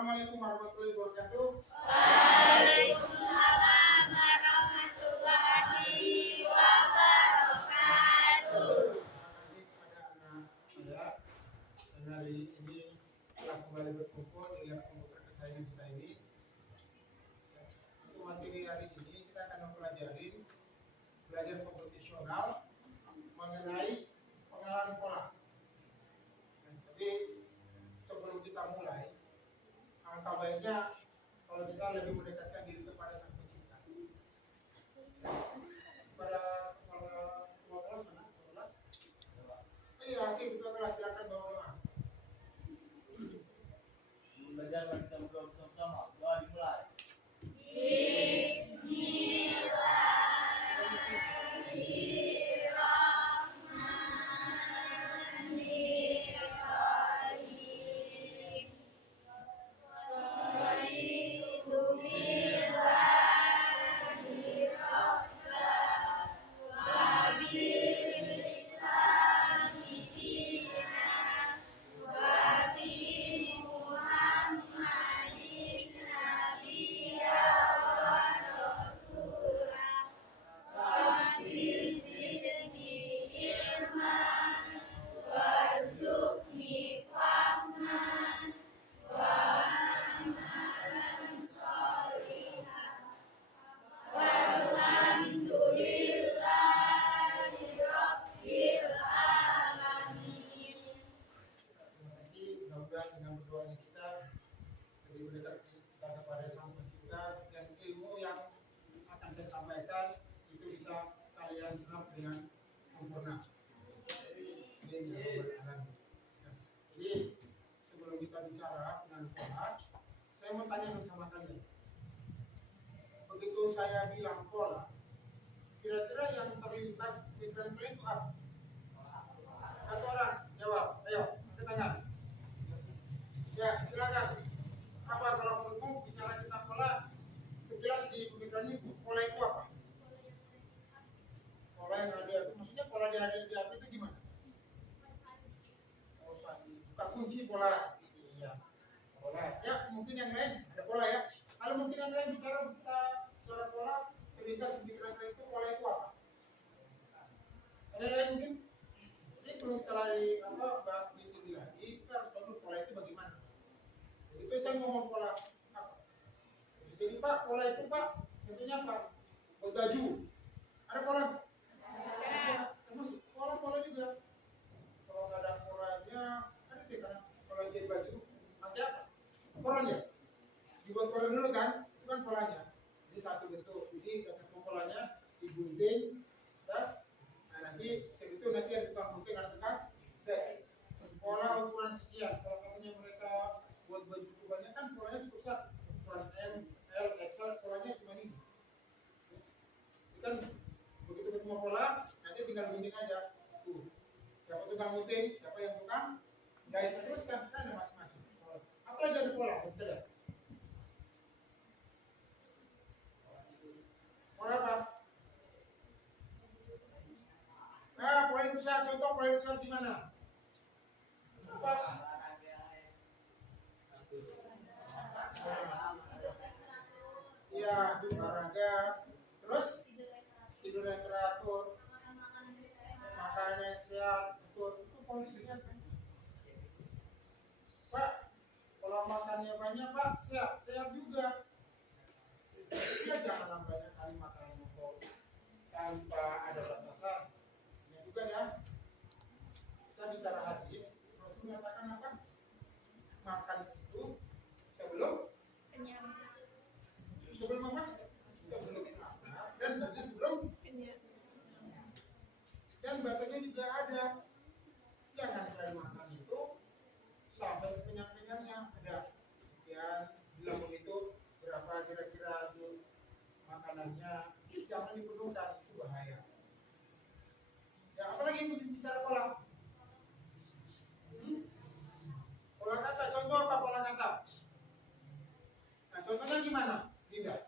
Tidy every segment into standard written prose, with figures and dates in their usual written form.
Assalamualaikum warahmatullahi wabarakatuh. Waalaikumsalam warahmatullahi wabarakatuh. Terima kasih kepada anak saya yang hari ini telah kembali berkumpul di lab komputer kesayangan kita ini. Untuk materi hari ini kita akan mempelajari belajar komputasional mengenai pengenalan pola. Tapi sebelum kita mulai, alangkah baiknya kalau kita lebih mendekatkan diri kepada Sang Pencipta. Pada kepala kelas mana? Kelas? Iya, oke, kita kelas silakan bawa doa. Belajar kita berdoa bersama. Doa dimulai. Terima kasih. Mudah-mudahan dengan berdoanya kita lebih mendekat kita kepada Sang Pencipta dan ilmu yang akan saya sampaikan itu bisa kalian serap dengan sempurna. Amin ya rabbal alamin. Jadi sebelum kita bicara dengan pola, saya mau tanya bersama kalian. Begitu saya bilang pola, kira-kira yang terlintas pikiran kalian itu apa? Satu orang jawab, ayo angkat tangan. Ya silakan. Apa kalau menurutmu bicara tentang pola, jelas di pemikiran itu pola itu apa? Pola yang ada itu maksudnya pola di hadapi itu gimana? Bukan kunci pola. Iya. Pola. Ya mungkin yang lain ada pola ya. Kalau mungkin yang lain bicara pola terlintas di pikiran kalian itu pola itu apa? Ada lain mungkin? Ini belum kita lari bahas lebih tinggi lagi, kita harus tahu pola itu bagaimana. Itu saya ngomong pola apa? Jadi Pak, pola itu Pak, tentunya apa? Buat baju. Ada pola? Ya, termasuk pola juga. Kalau nggak ada polanya, ada kan pola jadi baju, pakai apa? Polanya. Dibuat pola dulu kan, itu kan polanya. Jadi satu bentuk. Jadi ketemu polanya, digunting, ya. Nah nanti itu nanti ada tukang gunting, ada tukang jahit. Pola ukuran sekian. Kalau katanya mereka buat baju banyak kan polanya cukup besar. Ukuran M, L, XL, polanya cuma ini. Kan begitu ketemu pola, nanti tinggal gunting aja. Tuh. Siapa tukang gunting, siapa yang tukang jahit, terus kan ada masing-masing. Apalagi ada pola, betul ya? Pola apa? Nah, pola itu saya contoh pola itu di mana? Apa? Iya, olahraga. Terus tidur yang teratur, makanan yang sehat, itu pola sehat. Pak, kalau makannya banyak Pak, sehat juga. Ya jangan banyak kali makan tanpa ada batasan. Ini juga ya. Kita bicara hadis, Rasul mengatakan apa? Makan itu sebelum Kenyang. sebelum apa? Sebelum lapar dan berarti sebelum Kenyang. dan batasnya juga ada. Jangan kalian makan itu sampai sekenyang-kenyangnya. Ada sekian bilang begitu berapa kira-kira itu makanannya, jangan dipenuhkan, itu bahaya. Ya apalagi yang bicara pola. Pola kata, contoh apa pola kata? Nah contohnya gimana? Tidak.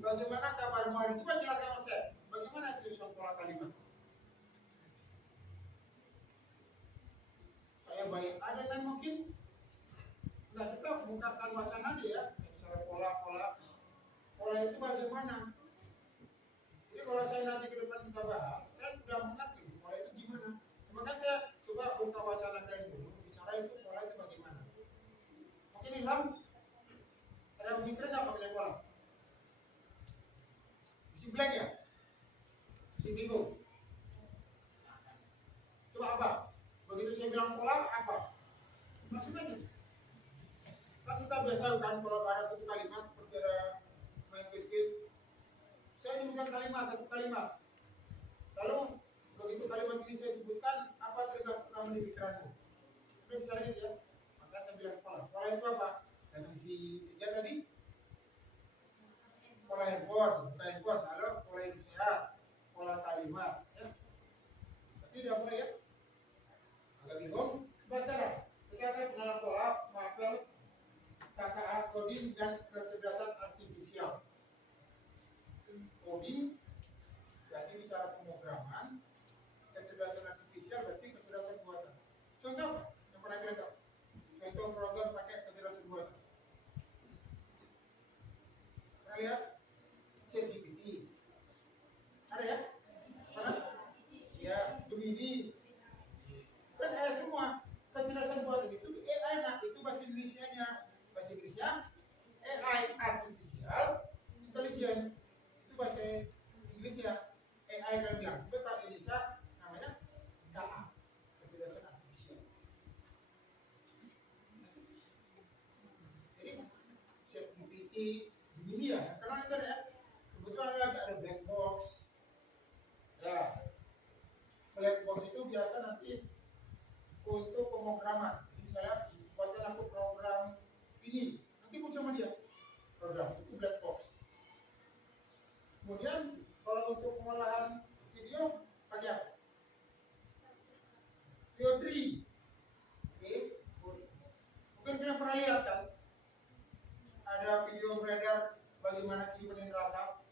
Bagaimana kabarmu hari ini? Coba jelaskan Mas. Bagaimana itu pola kalimat? mungkin enggak, kita bukakan wacana aja ya, misalnya pola itu bagaimana. Jadi kalau saya nanti ke depan kita bahas, saya udah mengerti pola itu gimana. Maka saya coba buka wacana kalian dulu, bicara itu pola itu bagaimana. Mungkin Ilham ada yang mikir nggak mengenai pola? Masih blank ya? Masih bingung? Coba apa? Begitu saya bilang pola, apa? Langsung aja. Kan kita biasa kan kalau bahas satu kalimat seperti ada main quiz. Saya nyebutkan kalimat, satu kalimat. Lalu begitu kalimat ini saya sebutkan, apa terlintas pertama di pikiranmu? Udah bisa lihat ya. Maka saya bilang pola. Pola itu apa? Datang si Seja tadi. Pola handphone, buka handphone. Lalu pola hidup sehat, pola kalimat. Ya. Berarti udah mulai ya. Agak bingung? Coba sekarang kita akan mengenal pola, mapel, KKA, coding, dan kecerdasan artifisial. Coding berarti bicara pemrograman, kecerdasan artifisial berarti kecerdasan buatan. Contoh apa? Yang pernah kita tahu? Contoh program pakai kecerdasan buatan. Pernah lihat? ChatGPT. Ada ya? Mana? Ya, Gemini. Kan semua kecerdasan buatan itu AI, nah itu bahasa Indonesianya. Bahasa Inggrisnya AI, artificial intelligence. Itu bahasa Inggrisnya AI kan bilang. Tapi kalau Indonesia namanya KA, kecerdasan artifisial. Jadi ChatGPT Gemini ya, karena itu ya. Kebetulan ada black box. Ya, black box itu biasa nanti untuk pemrograman. Jadi misalnya buatkan aku program ini, nanti muncul sama dia program itu black box. Kemudian kalau untuk pengolahan video pakai apa? VO3. Oke. Mungkin kalian pernah lihat kan? Ada video beredar bagaimana kehidupan di neraka.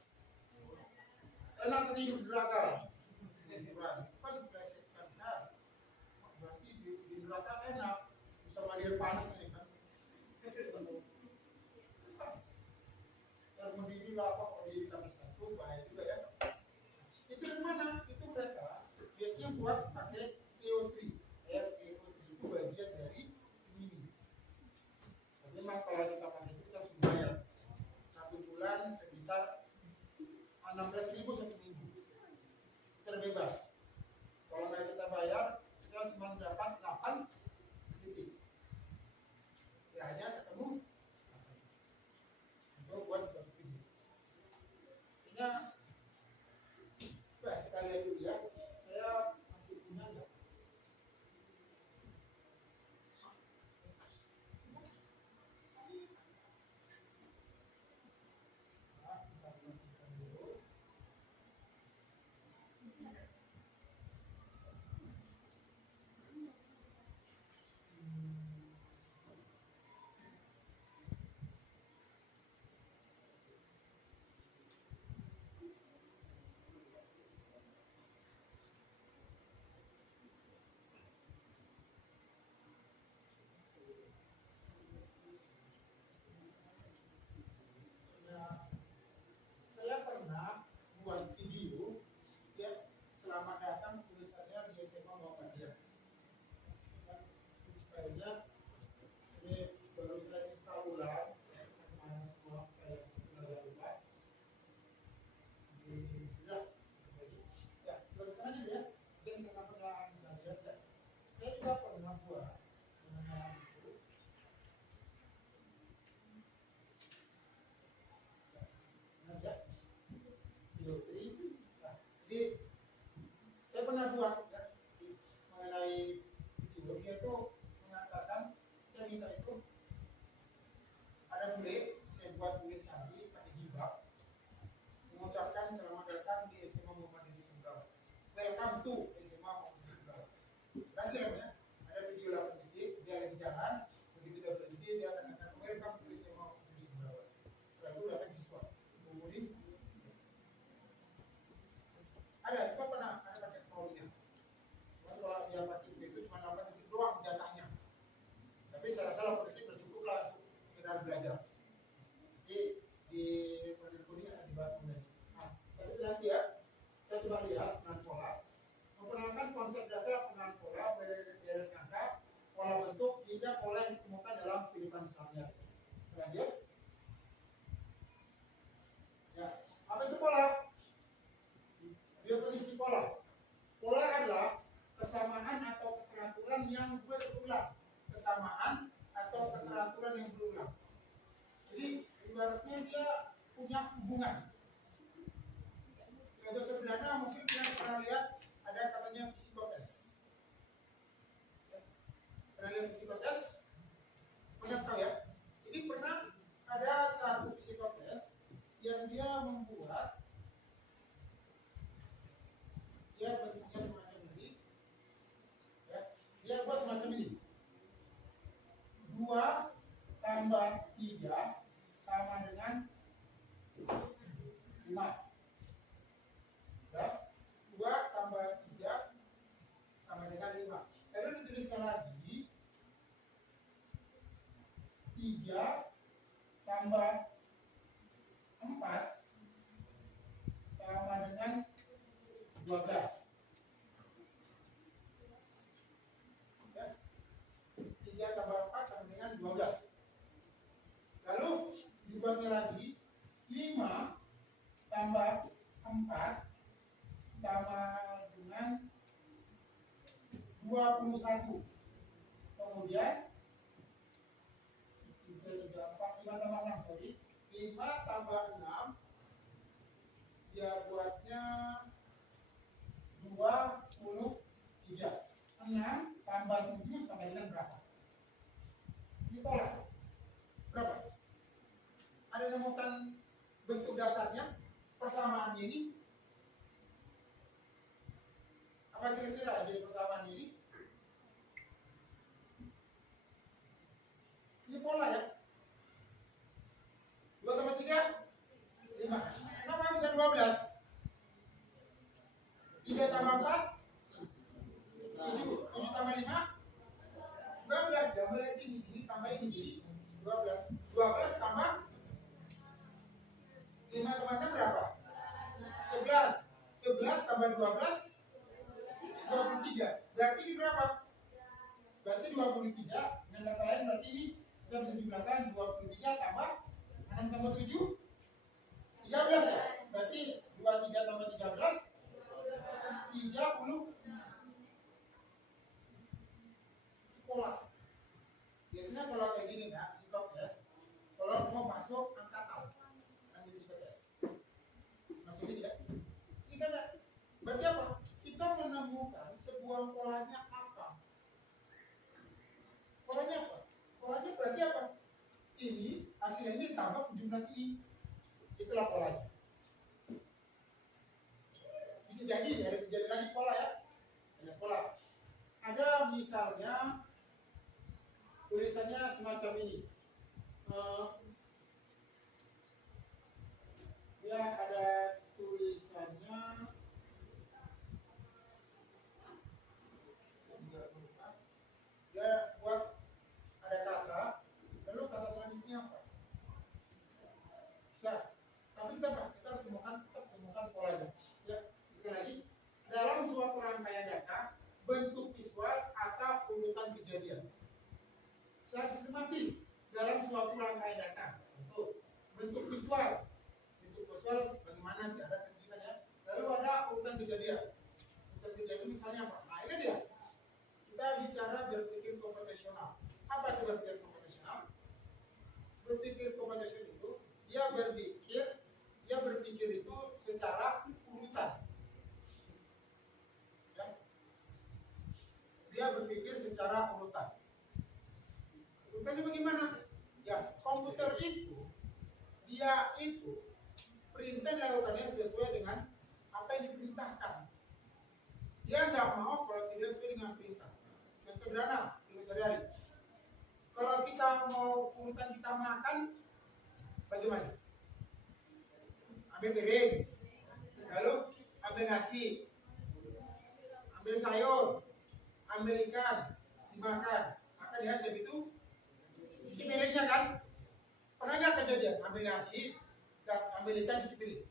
Enak hidup di neraka. Kan diplesetkan kan. Berarti di neraka enak. Bisa mandi panas nih kan. Dan mendidih apa kalau di kamar satu bahaya juga ya. Itu dari mana? Itu mereka biasanya buat pakai VO3. VO3 itu bagian dari ini. Tapi memang kalau kita pakai itu kita harus bayar. 1 bulan sekitar 16.000 1 minggu. Terbebas. Kalau nggak kita bayar, kita cuma dapat 8 titik. Ya hanya ketemu untuk buat sebuah video. Artinya, kita lihat dulu ya. Saya masih punya nggak? Saya pernah buat video ya, selamat datang tulisannya di SMA Muhammadiyah. Supaya ini baru saya install ulang ya, kemarin semua kayak sudah lupa. Ya, teruskan aja ya. Dan karena pernah saya lihat ya, saya juga pernah buat mengenai itu. Nah, ya. Jadi saya pernah buat ya, mengenai video dia itu mengatakan saya minta itu ada bule, saya buat bule canggih pakai jilbab mengucapkan selamat datang di SMA Muhammadiyah Sumbawa. Welcome to SMA Muhammadiyah Sumbawa. Berhasil ya? Ada video 8 detik, dia lagi jalan, begitu dia berhenti dia akan katakan welcome to SMA Muhammadiyah Sumbawa. Setelah itu datang siswa. Kemudian ada, kita pernah ada pakai trolinya. Kalau dia pakai itu cuma 8 detik doang jatahnya. nanti ya. Kita coba lihat pengenalan pola. Memperkenalkan konsep dasar pengenalan pola, deret angka, pola bentuk hingga pola yang ditemukan dalam kehidupan sehari-hari. Lanjut. Ya, apa itu pola? Definisi pola. Pola adalah kesamaan atau keteraturan yang berulang. Kesamaan atau keteraturan yang berulang. Jadi ibaratnya dia punya hubungan. Contoh sederhana mungkin kita pernah lihat ada katanya psikotes. Pernah lihat psikotes? Pernah tahu ya? Jadi pernah ada satu psikotes yang dia membuat bentuknya semacam ini. Ya, dia buat semacam ini. 2 tambah 3 sama dengan 5. Ya, 2 tambah 3 sama dengan 5. Lalu dituliskan lagi 3 tambah 4 sama dengan 12. Ya, 3 tambah 4 sama dengan 12. Lalu dibuatnya lagi 5 tambah 4 sama dengan 21. Kemudian 3 tambah 6, sorry. 5 tambah 6 dia buatnya 23. 6 tambah 7 sama dengan berapa? Ini pola. Berapa? Ada yang menemukan bentuk dasarnya, persamaannya ini? Apa kira-kira jadi persamaan ini? Ini pola ya. 2 tambah 3 5. Kenapa bisa 12? 3 tambah 4 7. 7 tambah 5 12. Gambar dari sini. Ini tambah ini jadi 12. 12 tambah 5 tambah 6 berapa? 11. 11 tambah 12 23. Berarti ini berapa? Berarti 23. Dengan kata lain berarti ini kita bisa jumlahkan 23 tambah 6 tambah 7 13 ya. Berarti 23 tambah 13 30. Pola. Biasanya kalau kayak gini ya, psikotes, kalau mau masuk angkatan, kan di psikotes. Semacam ini ya. Ini kan berarti apa? Kita menemukan sebuah polanya apa? Polanya apa? Polanya berarti apa? Ini hasilnya ini tambah jumlah ini. Itulah polanya. Bisa jadi lagi pola ya. Ada pola. Ada misalnya tulisannya semacam ini. Ya ada tulisannya ya buat ada kata, lalu kata selanjutnya apa? Bisa. Tapi kita harus temukan polanya. Ya, sekali lagi dalam suatu rangkaian data, bentuk visual atau urutan kejadian. Secara sistematis dalam suatu rangkaian data, bentuk visual bagaimana nanti ada kejadian ya. Lalu ada urutan kejadian. Urutan kejadian misalnya apa? Nah ini dia. Kita bicara berpikir komputasional. Apa itu berpikir komputasional? Berpikir komputasional itu dia berpikir itu secara urutan. Ya. Dia berpikir secara urutan. Urutannya bagaimana? Ya, komputer itu dia itu perintah dilakukannya sesuai dengan apa yang diperintahkan. Dia nggak mau kalau tidak sesuai dengan perintah. Contoh sederhana, sehari-hari. Kalau kita mau urutan kita makan, bagaimana? Ambil piring, lalu ambil nasi, ambil sayur, ambil ikan, dimakan. Maka dia hasil itu isi piringnya kan? Pernah nggak kejadian ambil nasi, ambil ikan cuci piring?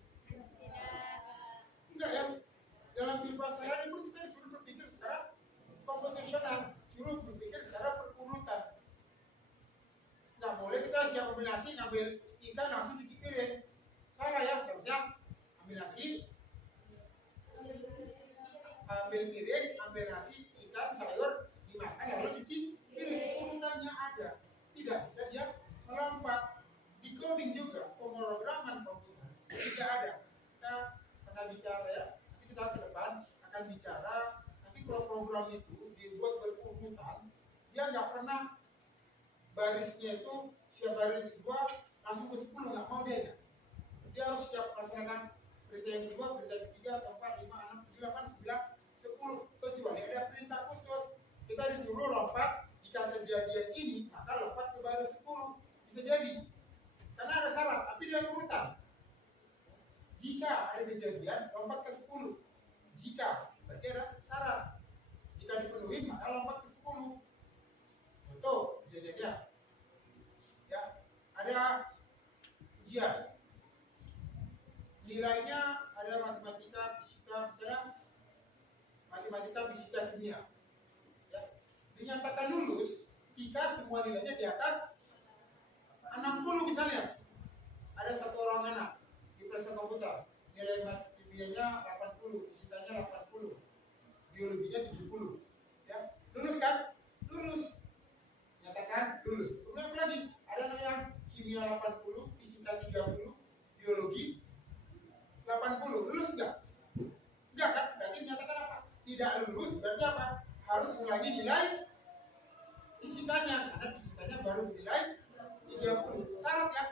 ambil ikan langsung cuci piring. Salah ya, seharusnya ambil nasi, ambil piring, ambil nasi, ikan, sayur, dimakan lalu cuci piring. Urutannya ada. Tidak bisa dia melompat. Di coding juga, pemrograman komputer tidak ada. Kita pernah bicara ya, nanti kita ke depan akan bicara. Nanti kalau program itu dibuat berurutan, dia nggak pernah barisnya itu siap baris 2 langsung ke 10, nggak mau dia. Dia harus siap melaksanakan berita yang kedua, berita yang ketiga, keempat, 5, 6, 7, 8, 9, 10. Kecuali ada perintah khusus, kita disuruh lompat. Jika kejadian ini, maka lompat ke baris 10. Bisa jadi, karena ada syarat, tapi dia urutan. Jika ada kejadian, lompat ke 10. Jika, berarti ada syarat. Jika dipenuhi, maka lompat ke 10. Contoh kejadiannya, ya, ada ujian. Nilainya ada matematika, fisika, misalnya matematika, fisika, kimia. Ya. Dinyatakan lulus jika semua nilainya di atas 60 misalnya. Ada satu orang anak di periksa komputer, nilai kimianya 80, fisikanya 80, biologinya 70. Ya. Lulus kan? Lulus. Nyatakan lulus. Kemudian apa lagi? Ada yang kimia 80, fisika 30, biologi 80. Lulus enggak? Enggak kan? Berarti dinyatakan apa? Tidak lulus. Berarti apa? Harus ulangi nilai fisikanya, karena fisikanya baru nilai 30. Syarat ya?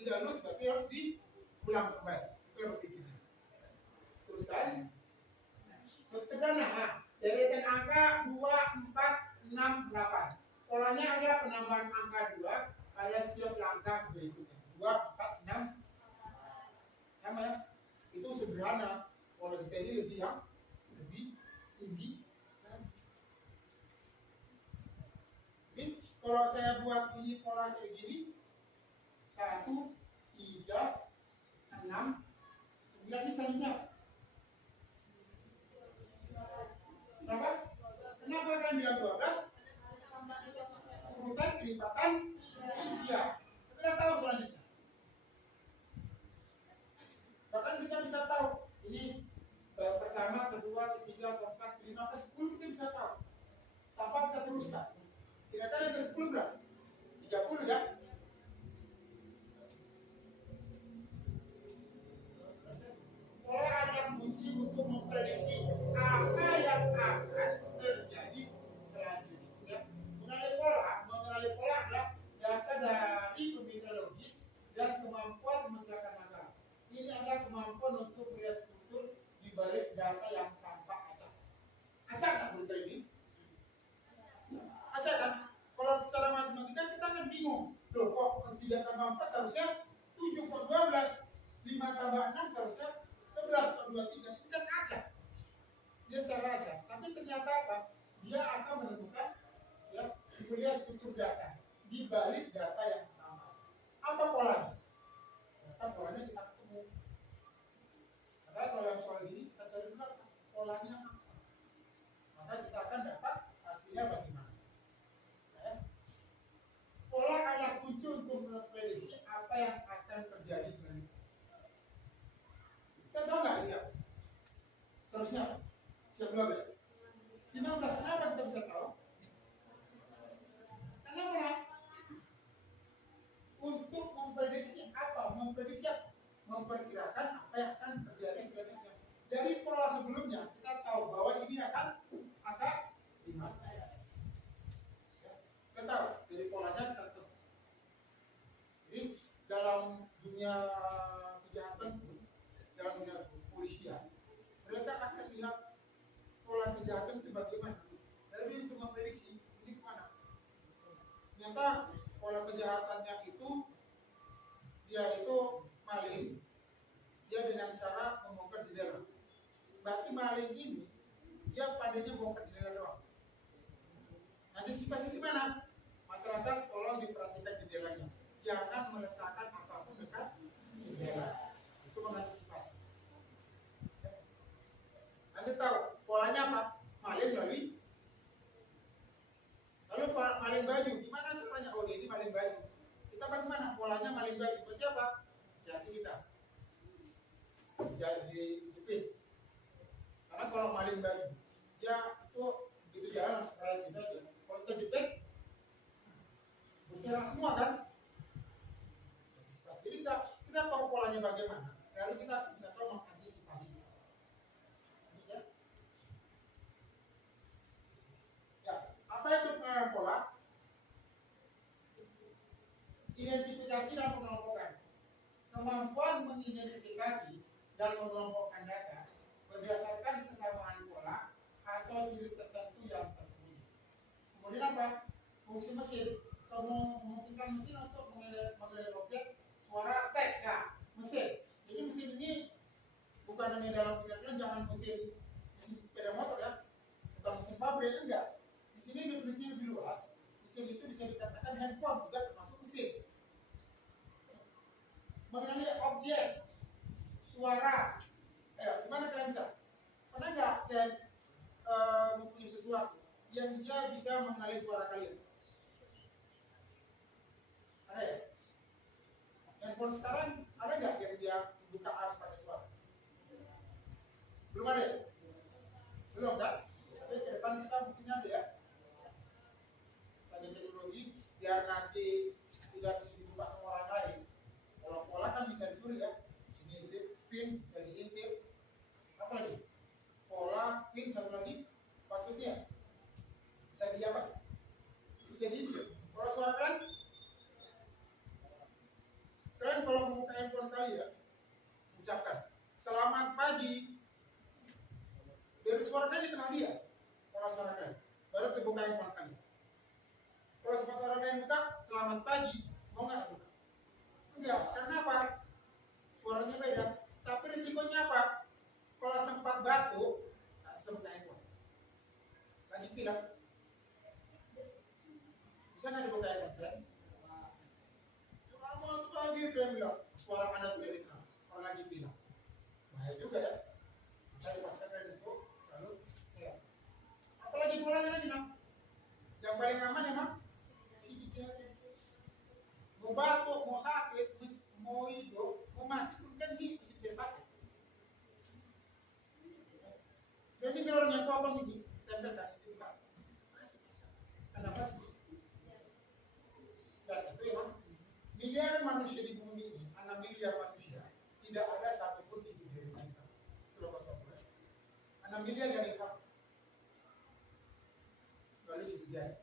Tidak lulus berarti harus diulang kembali. Itu yang berpikirnya. Teruskan. Sederhana. Nah, deretan angka 2, 4, 6, 8. Polanya adalah penambahan angka 2 pada setiap langkah berikutnya. 2, 4, 6. Sama ya? Itu sederhana. Kalau kita ini lebih tinggi. Jadi kalau saya buat ini pola kayak gini, 1, 3, 6, 9 ini selanjutnya. Kenapa? Kenapa kalian bilang 12? Urutan kelipatan 3. Kita tahu selanjutnya. Bahkan kita bisa tahu ini pertama, kedua, ketiga, keempat, kelima, ke 10 kita bisa tahu. Tanpa kita teruskan. Kira-kira ke 10 berapa? 30 ya? Pola adalah kunci untuk memprediksi apa yang akan terjadi selanjutnya. Mengenali pola adalah dasar dari pemikiran logis dan kemampuan memecahkan masalah. Ini adalah kemampuan untuk melihat struktur di balik data yang tampak acak. Acak kan berita ini? Acak kan? Kalau secara matematika kita kan bingung. Loh kok 3 tambah 4 seharusnya 7 per 12, 5 tambah 6 seharusnya 11 per 23. Ini kan acak. Dia secara acak. Tapi ternyata apa? Dia akan menemukan ya, melihat struktur data di balik data yang tampak. Apa polanya? Ternyata polanya kita ketemu. Maka kalau yang soal ini kita cari dulu apa? Polanya apa? Maka kita akan dapat hasilnya bagaimana. Ya. Pola adalah kunci untuk memprediksi apa yang akan terjadi selanjutnya. Kita tahu nggak ini apa? Terusnya siap 12. 15. Kenapa kita bisa tahu? Kenapa? Untuk memprediksi apa? Memprediksi apa? Memperkirakan apa yang akan terjadi selanjutnya. Dari pola sebelumnya kita tahu bahwa ini akan angka 15. Kita tahu dari polanya kita tahu. Jadi dalam dunia kejahatan, dalam dunia kepolisian, mereka akan lihat pola kejahatan itu bagaimana. Jadi dia bisa memprediksi ini kemana. Ternyata pola kejahatannya itu dia itu maling, dia dengan cara membongkar jendela. Berarti maling ini dia pandainya bongkar jendela doang. Antisipasi gimana? Masyarakat tolong diperhatikan jendelanya. Jangan meletakkan apapun dekat jendela. Itu mengantisipasi. Nanti tahu polanya apa? Maling melalui. Lalu maling baju, gimana caranya? Oh ini maling baju. Kita bagaimana? Polanya maling fungsi mesin. Kalau memungkinkan mesin untuk mengelola objek suara teks ya, mesin. Jadi mesin ini bukan hanya dalam pengertian jangan mesin sepeda motor ya, bukan mesin pabrik enggak. Di sini definisinya lebih luas. Mesin itu bisa dikatakan handphone juga termasuk mesin. Mengenali objek suara, gimana kalian bisa? Pernah nggak kalian mempunyai sesuatu yang dia bisa mengenali suara kalian? Ada ya? Handphone sekarang ada nggak yang dia buka harus pakai suara? Belum ada ya? Belum kan? Tapi ke depan kita mungkin ada ya. Tadi teknologi biar nanti tidak bisa dibuka sama orang lain. Pola-pola kan bisa dicuri ya. Sini intip, pin bisa diintip. Apa lagi? Pola, pin, satu lagi passwordnya bisa diapa? Bisa diintip. Kalau suara kan? Kalian kalau membuka handphone kalian, ucapkan selamat pagi. Dari suara kalian dikenal dia. Kalau suara kalian, baru terbuka handphone kalian. Kalau sempat orang lain buka, selamat pagi, mau nggak buka? Enggak, karena apa? Suaranya beda. Tapi risikonya apa? Kalau sempat batuk, nggak bisa buka handphone. Lagi pilek, bisa nggak dibuka handphone kan? Selamat pagi, dia bilang. Suara anak tidak dikenal. Orang lagi pilek. Bahaya juga ya. Saya dipaksakan itu, lalu saya. Apalagi polanya lagi nak? Yang paling aman emang sidik jari. Mau batuk, mau sakit, mau hidup, mau mati pun kan bisa dipakai. Jadi kalau orang yang potong ini tempelkan istighfar. Masih bisa. Kenapa sih? Dan itu emang miliaran manusia di bumi ini, 6 miliar manusia, tidak ada satupun sidik jari yang sama. Sudah kosong. 6 miliar yang sama. Lalu sidik jari.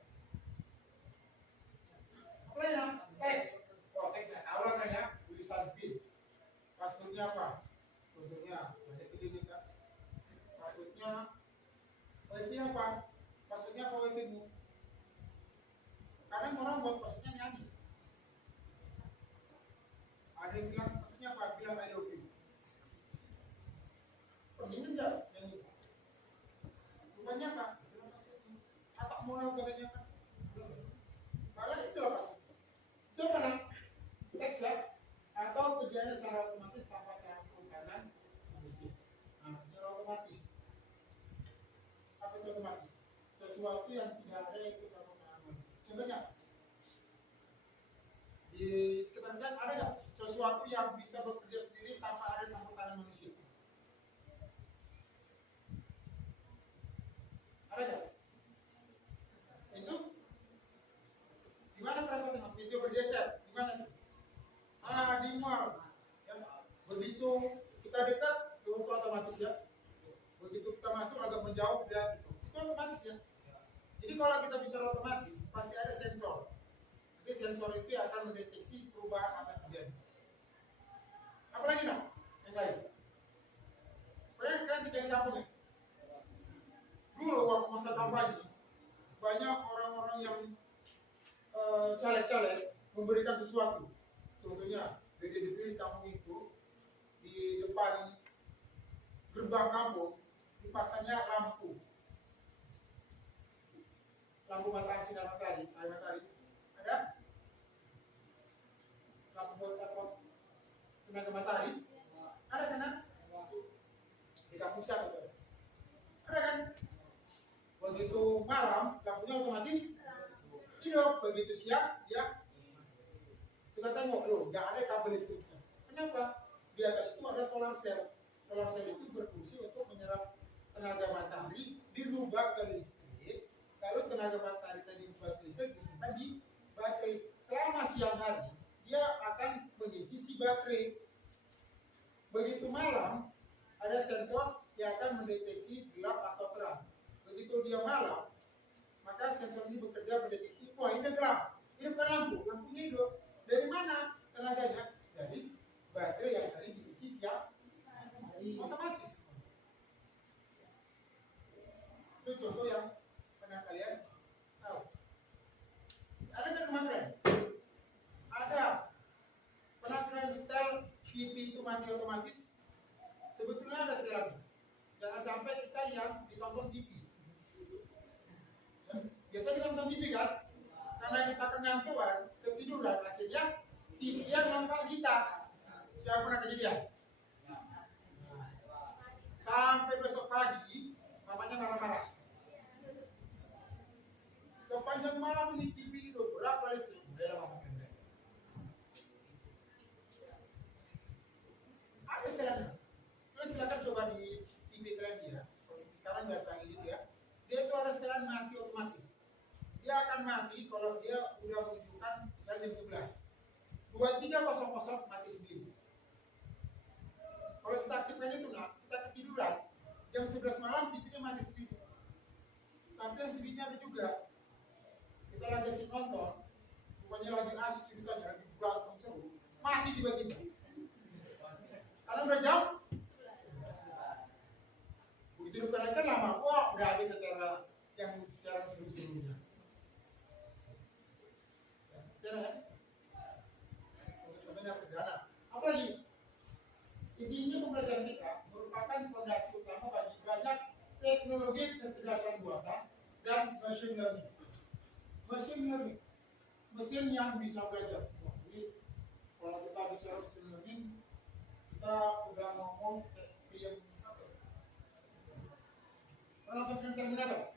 Apa ya? Teks. Oh, teks ya. Tahu lah kan ya. Tulisan pin. Passwordnya apa? Contohnya banyak ini kan. Passwordnya WP apa? Passwordnya apa WP-mu? Kadang orang buat passwordnya nyanyi. Ada yang bilang passwordnya apa? Bilang I love you. Pengen enggak nyanyi? Rupanya apa? Bilang passwordnya. Atau mulai katanya kan? Malah itulah passwordnya. Itu apa lah? Teks ya? Atau kerjanya secara otomatis tanpa cara peruntangan manusia. Nah, secara otomatis. Apa itu otomatis? Sesuatu yang tidak ada yang kita peruntangan manusia. Contohnya, di sekitar kalian ada nggak sesuatu yang bisa bekerja sendiri tanpa ada campur tangan manusia? Ada nggak? Itu gimana perasaan dengan video bergeser? Gimana itu? Di mall. Ya. Begitu kita dekat, itu otomatis ya. Begitu kita masuk agak menjauh dia itu otomatis ya. Jadi kalau kita bicara otomatis, pasti ada sensor. Jadi sensor itu akan mendeteksi perubahan apa yang terjadi. Apalagi nak? Yang lain. Kalian tinggal di kampung ya? Dulu waktu masa kampanye, banyak orang-orang yang caleg-caleg memberikan sesuatu. Contohnya, di kampung itu, di depan gerbang kampung, dipasangnya lampu matahari, sinar matahari, cahaya matahari. Ada? Lampu buat apa? Tenaga matahari? Ada kan? Di kampung siapa itu? Ada kan? Begitu malam, lampunya otomatis hidup. Begitu siang, ya kita tengok loh, nggak ada kabel listriknya. Kenapa? Di atas itu ada solar cell. Solar cell itu berfungsi untuk menyerap tenaga matahari, dirubah ke listrik. Lalu tenaga matahari tadi diubah ke listrik, disimpan di baterai. Selama siang hari, dia akan mengisi si baterai. Begitu malam, ada sensor yang akan mendeteksi gelap atau terang. Begitu dia malam, maka sensor ini bekerja mendeteksi, wah ini gelap, ini bukan lampu, lampunya hidup. Dari mana tenaganya? Dari baterai yang tadi diisi siang otomatis. Itu contoh yang pernah kalian tahu. Jangan sampai kita yang ditonton TV. Biasa ditonton TV kan? Karena kita kengantuan, ketiduran, akhirnya TV yang nonton kita. Siapa pernah kejadian? Sampai besok pagi, mamanya marah-marah. Sepanjang malam ini TV itu berapa listrik? Udah lama. Ada setelannya. Kalian silakan coba di TV kalian ya. Sekarang nggak canggih gitu ya. Dia itu ada setelan mati otomatis. Dia akan mati kalau dia udah menunjukkan misalnya jam 11. 23.00 mati sendiri. Kalau kita aktifkan itu nah, kita ketiduran. Jam 11 malam TV-nya mati sendiri. Tapi yang sedihnya ada juga. Kita lagi asik nonton, pokoknya lagi asik ceritanya, lagi berantem seru, mati tiba-tiba. Karena udah jam, begitu duduk kan lama, wah udah habis secara seru-serunya. Ya, untuk contohnya sederhana. Apalagi intinya pembelajaran kita merupakan fondasi utama bagi banyak teknologi kecerdasan buatan dan machine learning. Machine learning, mesin yang bisa belajar. Jadi kalau kita bicara machine learning, kita udah ngomong film apa? Pernah nonton film Terminator?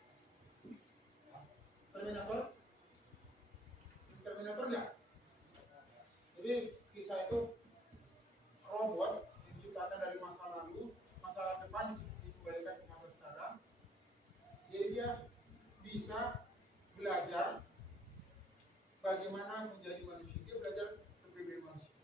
Terminator nggak? Jadi kisah itu robot diciptakan dari masa lalu, masa depan dikembalikan ke masa sekarang. Jadi dia bisa belajar bagaimana menjadi manusia, dia belajar kepribadian manusia.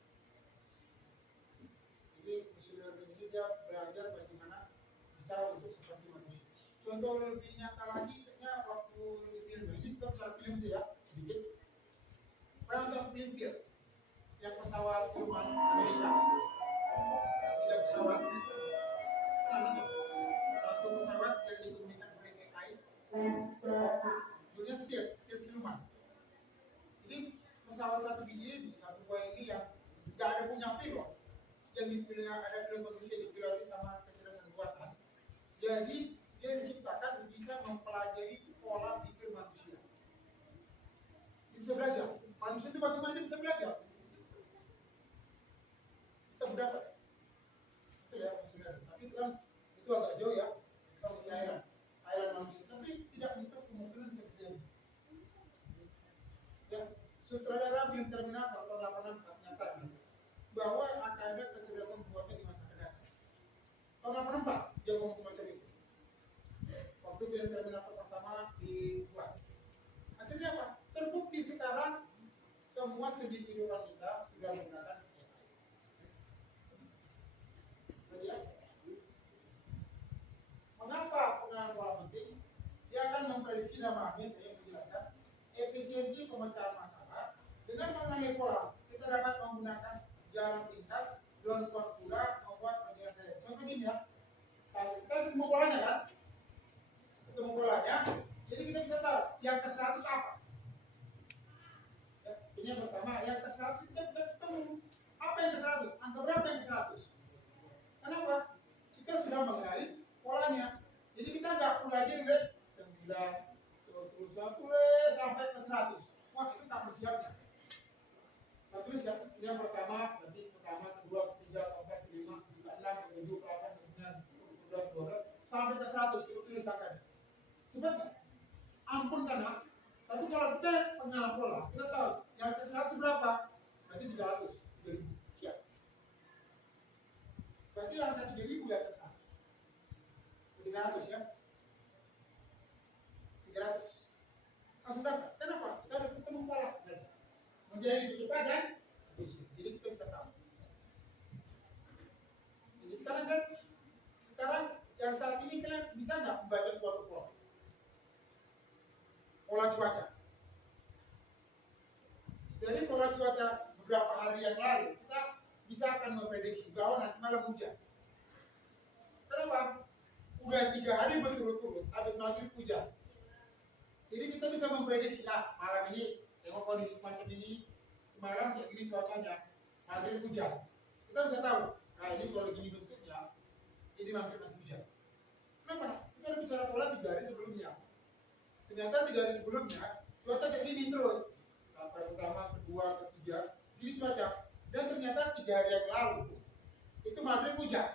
Jadi machine learning ini dia belajar bagaimana bisa untuk seperti manusia. Contoh lebih nyata lagi, kayaknya waktu di film ini kita bicara film itu ya sedikit. Pernah nonton film Steel yang pesawat siluman Amerika, yang tidak pesawat. Pernah nonton? Satu pesawat yang dikemudikan oleh AI. Judulnya Steel siluman. Jadi pesawat satu biji, satu buah ini yang nggak ada punya pilot, yang dipilih ada pilot manusia dipiloti sama kecerdasan buatan. Jadi dia diciptakan bisa mempelajari pola pikir manusia. Dia bisa belajar. Manusia itu bagaimana dia bisa belajar? Kita berdapat. Itu ya maksudnya. Tapi itu agak jauh ya. Kita masih airan manusia. Tapi tidak menutup kemungkinan bisa terjadi. Ya, sutradara film Terminator tahun 86 menyatakan bahwa akan ada kecerdasan buatan di masa akan datang. Tahun 84 dia ngomong semacam itu. Waktu film Terminator pertama dibuat. Akhirnya apa? Terbukti sekarang semua sendi kehidupan kita sudah menggunakan AI. Ya? Mengapa pengenalan pola penting? Dia akan memprediksi nama Ahmed yang saya jelaskan. Efisiensi pemecahan masalah dengan mengenai pola kita dapat menggunakan jalan lintas dan pula membuat penjelasan. Contoh gini ya, kita ketemu polanya kan, ketemu polanya, jadi kita bisa tahu yang ke 100 apa. Ya, ini yang pertama, yang ke 100 kita bisa ketemu apa yang ke 100, angka berapa yang ke 100. Kenapa? Kita sudah mengenali polanya, jadi kita nggak perlu lagi nulis 9 sampai ke 100. Wah, itu tak bersiapnya. Nah, tulis ya, ini yang pertama, nanti pertama, kedua, ketiga, keempat, kelima, ke-6, ke-7, ke-8, ke-9, ke-10, ke-11, ke-12, sampai ke 100 kita tuliskan. Cepat nggak? Ampun karena, tapi kalau kita pengenalan pola, kita tahu yang ke 100 berapa? Berarti 300, 3000. Siap. Berarti angka 3000 ya ke 100. 300 ya. 300. Langsung dapat. Kenapa? Kita ada ketemu pola. Menjadi lebih cepat dan efisien. Jadi kita bisa tahu. Jadi sekarang yang saat ini kalian bisa nggak membaca suatu pola? Pola cuaca. Dari pola cuaca beberapa hari yang lalu kita bisa akan memprediksi bahwa nanti malam hujan. Kenapa? Udah 3 hari berturut-turut habis maghrib hujan. Jadi kita bisa memprediksi malam ini tengok kondisi semacam ini, semalam kayak gini cuacanya, maghrib hujan. Kita bisa tahu, nah ini kalau gini bentuknya, ini maghrib nanti hujan. kita bicara pola 3 hari sebelumnya. Ternyata 3 hari sebelumnya cuaca kayak gini terus. Sampai pertama, kedua, ketiga, gini cuaca. Dan ternyata 3 hari yang lalu itu maghrib hujan.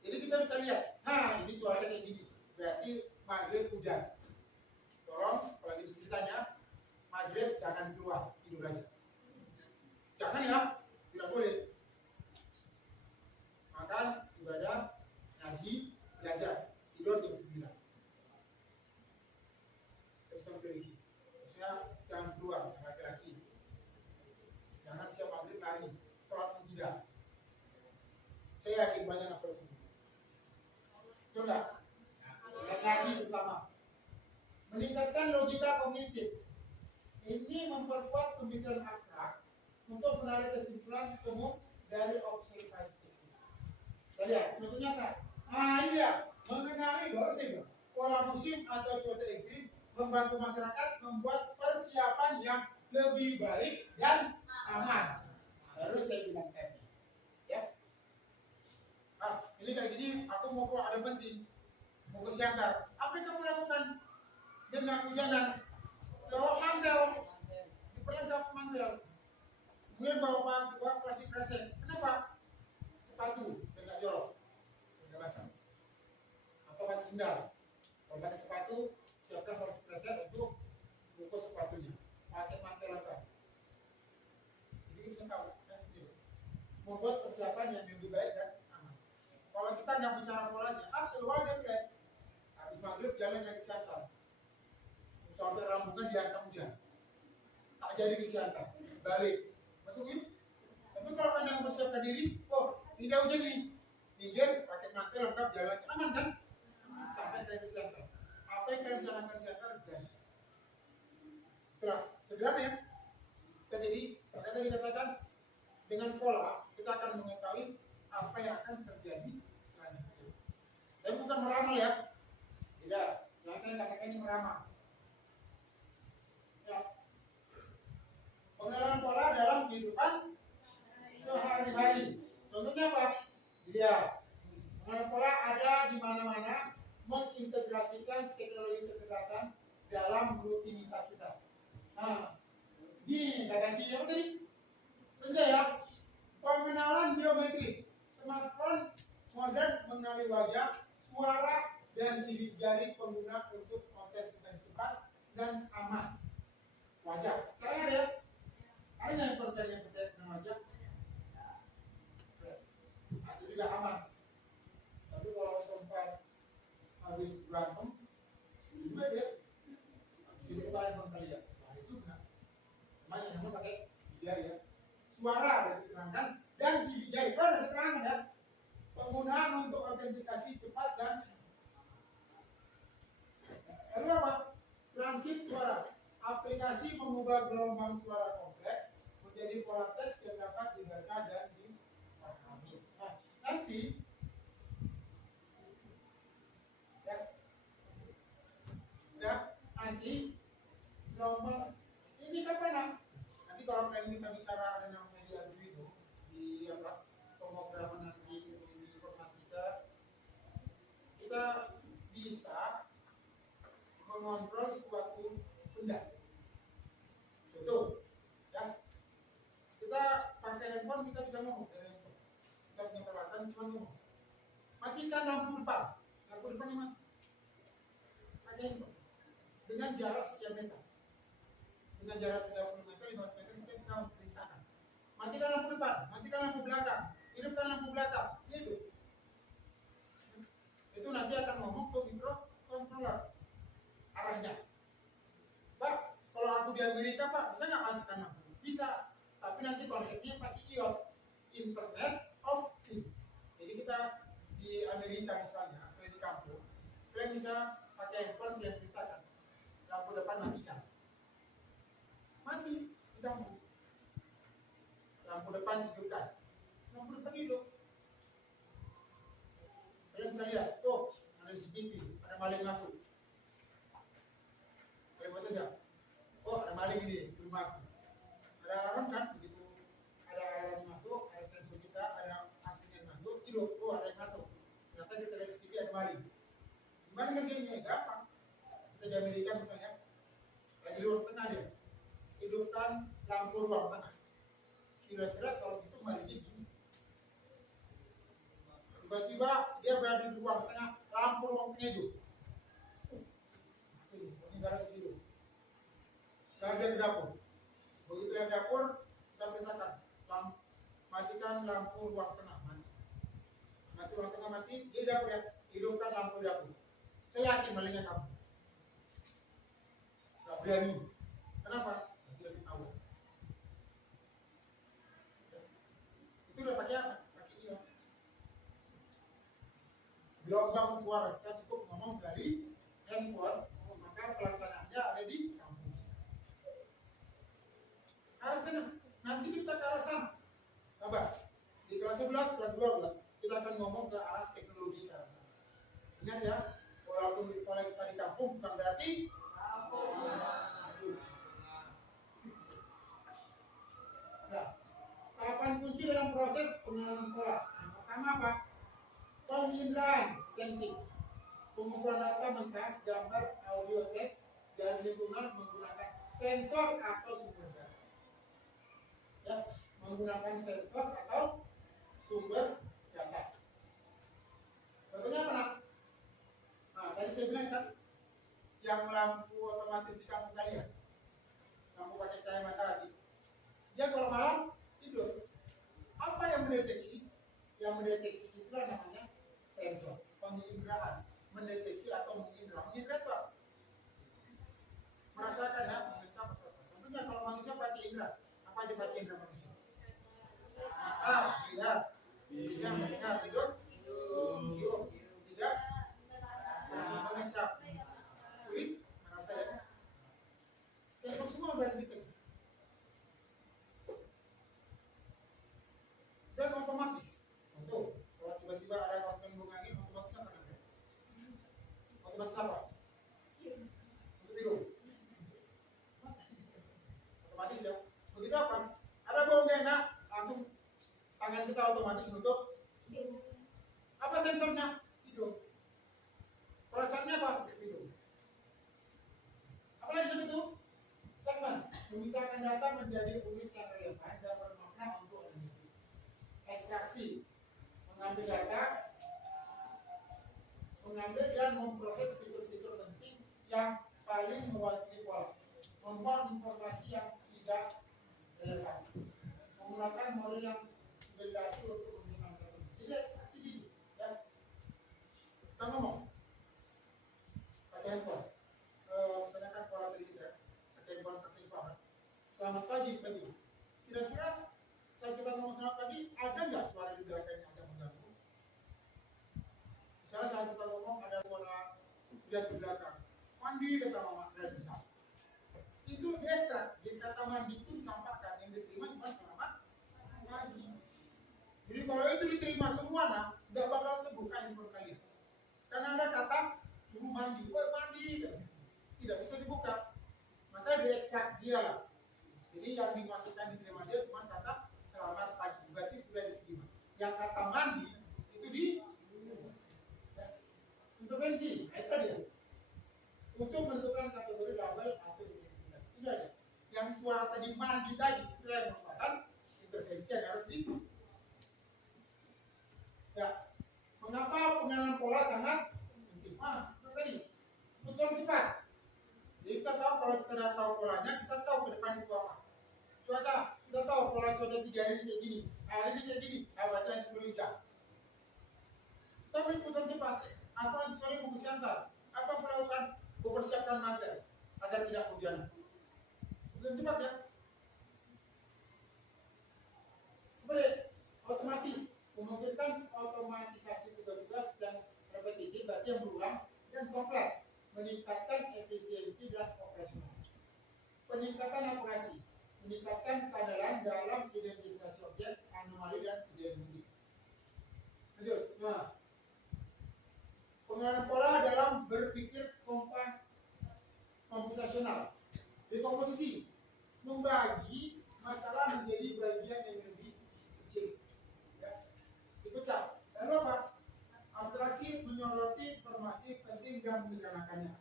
Jadi kita bisa lihat, nah ini cuaca kayak gini, berarti maghrib hujan. Tolong, kalau gitu ceritanya, maghrib jangan keluar, tidur aja. Jangan ya, tidak boleh. Makan, ibadah, ngaji, belajar, tidur jam 9. Kita bisa memprediksi. Maksudnya jangan keluar, laki-laki. Jangan siap maghrib lari, sholat menjidah. Saya yakin banyak yang sholat subuh. Betul nggak? Dan lagi terutama meningkatkan logika kognitif. Ini memperkuat pemikiran abstrak untuk menarik kesimpulan umum dari observasi tersebut. Kita lihat contoh nyata. Nah ini dia, mengenali bahwa pola musim atau cuaca ekstrim membantu masyarakat membuat persiapan yang lebih baik dan aman. Baru saya bilang tadi, ya. Ah, ini kayak gini, aku mau keluar ada penting, mau ke Siantar. Apa yang kamu lakukan? Dengan hujanan, bawa mantel, diperlengkap mantel. Kemudian bawa plastik kresek. Kenapa? Sepatu, biar nggak jorok, biar basah. Atau pakai sendal. Kalau pakai sepatu, siapkan plastik kresek untuk bungkus sepatunya. Pakai mantel lengkap. Jadi bisa tahu, membuat persiapan yang lebih baik dan aman. Kalau kita nggak bicara polanya, selalu aja kan. Habis maghrib jalan ke Siantar. Sampai Rambungan dihantam hujan. Tak jadi ke Siantar. Balik. Masukin. Tapi kalau kalian mempersiapkan diri, tidak hujan nih. Minggir, pakai mantel lengkap jalan. Aman kan? Sampai ke Siantar. Apa yang kalian rencanakan Siantar? Dan itulah sederhana ya. Kita jadi, ternyata dikatakan dengan pola kita akan mengetahui apa yang akan terjadi selanjutnya. Tapi bukan meramal ya. Tidak, yang kalian katakan ini meramal. Ya. Pengenalan pola dalam kehidupan sehari-hari. Contohnya apa? Lihat. Pengenalan pola ada di mana-mana, mengintegrasikan teknologi kecerdasan dalam rutinitas kita. Nah, ini bagasi apa tadi? Senja ya. Pengenalan biometrik. Smartphone modern mengenali wajah, suara, dan sidik jari pengguna untuk autentifikasi cepat dan aman. Wajah. Sekarang ada ya? Ada yang terkait dengan wajah? Nah, itu juga aman. Tapi kalau sempat habis berantem, juga dia sidik jari kalian. Nah itu enggak. Makanya yang pakai jari ya. Suara ada diterangkan dan sidik jari itu ada diterangkan ya. Penggunaan untuk autentikasi cepat dan lalu apa? Transkrip suara. Aplikasi mengubah gelombang suara kompleks menjadi pola teks yang dapat dibaca dan dipahami. Nah, nanti nanti nomor ini kapan? Nanti kalau kalian kita bicara ada namanya di Arduino di apa? Pemrograman nanti di informatika kita bisa mengontrol suatu benda. Contoh, ya kita pakai handphone kita bisa ngomong dari handphone. Kita punya peralatan cuma ngomong. Matikan lampu depan ini mati. Pakai handphone. Dengan jarak sekian meter. Dengan jarak 30 meter, 15 meter kita bisa memerintahkan. Matikan lampu depan, matikan lampu belakang, hidupkan lampu belakang. Itu. Itu nanti akan ngomong ke microcontroller arahnya. Pak, kalau aku di Amerika Pak, bisa nggak matikan lampu? Bisa, tapi nanti konsepnya pakai IoT, Internet of Things. Jadi kita di Amerika misalnya, atau di kampung, kalian bisa pakai handphone yang perintahkan lampu depan matikan, mati di kampung. Lampu depan hidupkan, lampu depan hidup. Kalian bisa lihat, tuh ada CCTV, ada maling masuk. Kalian buat aja. Oh ada maling ini di rumah. Ada alarm kan? Begitu ada alarm masuk, ada sensor kita, ada asing yang masuk, hidup. Oh ada yang masuk. Ternyata kita lihat CCTV ada maling. Gimana ngerjainnya? Gampang. Kita di Amerika misalnya, lagi di ruang tengah dia, hidupkan lampu ruang tengah. Kira-kira kalau gitu marinya gini. Tiba-tiba dia berada di ruang tengah, lampu ruang tengah hidup. Ini gak ada hidup. Lalu dia ke dapur. Begitu dia ke dapur, kita perintahkan matikan lampu ruang tengah. Mati ruang tengah mati, dia dapur ya, hidupkan lampu dapur. Saya yakin malingnya kamu. Gak berani. Kenapa? Nanti lebih tahu. Itu udah pakai apa? Pakai iya. Gelombang suara kita cukup ngomong dari handphone, maka pelaksanaannya ada di kampung. Arah sana. Nanti kita ke arah sana. Sabar. Di kelas 11, kelas 12 kita akan ngomong ke arah teknologi ke arah sana. Ingat ya, walaupun kalau kita di kampung bukan berarti kampung. Nah, tahapan kunci dalam proses pengenalan pola. Yang pertama apa? Penginderaan sensing. Pengumpulan data mentah, gambar, audio, teks dari lingkungan menggunakan sensor atau sumber data. Ya, menggunakan sensor atau sumber data. Contohnya apa nak? Nah, tadi saya bilang kan, yang lampu otomatis di kampung kalian, lampu pakai cahaya matahari, dia kalau malam tidur. Apa yang mendeteksi? Yang mendeteksi itulah namanya sensor, penginderaan, mendeteksi atau mengindra. Mengindra itu apa? Merasakan ya, mengecap. Tentunya kalau manusia pakai indra, apa aja pakai indra manusia? Lihat, tiga mendengar, tidur, cium, tidak, mengecap, kulit, merasa ya. Sensor semua berhenti. Dan otomatis, untuk kalau tiba-tiba ada organ bunga angin, otomatis kan akan otomatis apa? Untuk hidung. Otomatis ya. Begitu apa? Ada bau gak enak, langsung tangan kita otomatis nutup. Apa sensornya? Hidung. Perasaannya apa? Hidung. Apa lagi itu? Segmen. Memisahkan data menjadi unit yang relevan dan bermakna untuk analisis. Ekstraksi. Mengambil data, mengambil dan memproses fitur-fitur penting yang paling mewakili pola. Membuat informasi yang tidak relevan. Menggunakan model yang sudah diatur untuk menghilangkan. Jadi ekstraksi gitu. Ya. Kita ngomong pakai handphone. Misalnya kan pola tadi kita pakai handphone, pakai suara. Selamat pagi kita bilang. Kira-kira saat kita ngomong selamat pagi, ada nggak suara di belakang yang agak mengganggu? Misalnya saat kita ngomong ada suara lihat di belakang, mandi kata mama dan bisa. Itu di ekstra, di kata mandi itu dicampakkan, yang diterima cuma selamat pagi. Jadi kalau itu diterima semua, nah nggak bakal terbuka handphone kalian. Karena ada kata guru mandi, woi mandi, tidak bisa dibuka. Maka diekstrak dia lah. Jadi yang dimasukkan diterima dia cuma kata selamat pagi, berarti sudah diterima. Yang kata mandi itu di intervensi, itu dia. Untuk menentukan kategori label atau identitas, itu aja. Yang suara tadi mandi tadi itu yang merupakan intervensi yang harus di. Ya, mengapa pengenalan pola sangat penting? Itu tadi keputusan cepat. Jadi kita tahu kalau kita sudah tahu polanya, kita tahu ke depan itu apa. Cuaca, kita tahu pola cuaca 3 hari ini kayak gini, hari ini kayak gini, baca di sore hujan. Tapi keputusan cepat, apa nanti sore mau ke Siantar? Apa yang melakukan? Mempersiapkan materi agar tidak hujan. Keputusan cepat ya. Kemudian otomatis memungkinkan otomatisasi tugas-tugas yang repetitif, berarti yang berulang dan kompleks, meningkatkan efisiensi dan operasional. Peningkatan akurasi, meningkatkan keandalan dalam identifikasi objek, anomali dan kejadian unik. Lanjut. Nah, pengenalan pola dalam berpikir komputasional. Dekomposisi, membagi masalah menjadi bagian yang lebih kecil. Ya. Dipecah. Lalu apa? Abstraksi menyoroti permasalahan masih penting dalam menyederhanakannya.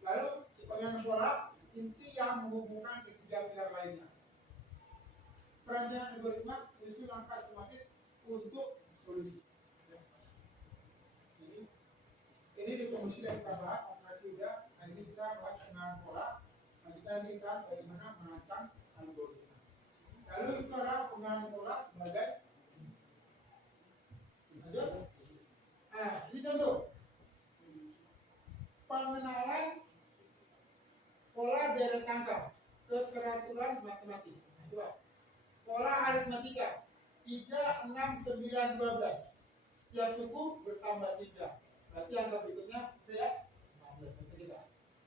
Lalu pengen pola inti yang menghubungkan ketiga pilar lainnya. Perancangan algoritma menyusun langkah sistematis untuk solusi. Ini di komisi yang kita bahas, operasi udah. Hari ini kita bahas pengenalan pola. Kita bahas bagaimana merancang algoritma. Lalu itu adalah pengenalan pola sebagai lanjut. Nah, ini contoh pengenalan pola deret angka keteraturan matematis. Coba. Pola aritmatika 3, 6, 9, 12. Setiap suku bertambah 3. Berarti angka berikutnya itu ya 16 itu kita.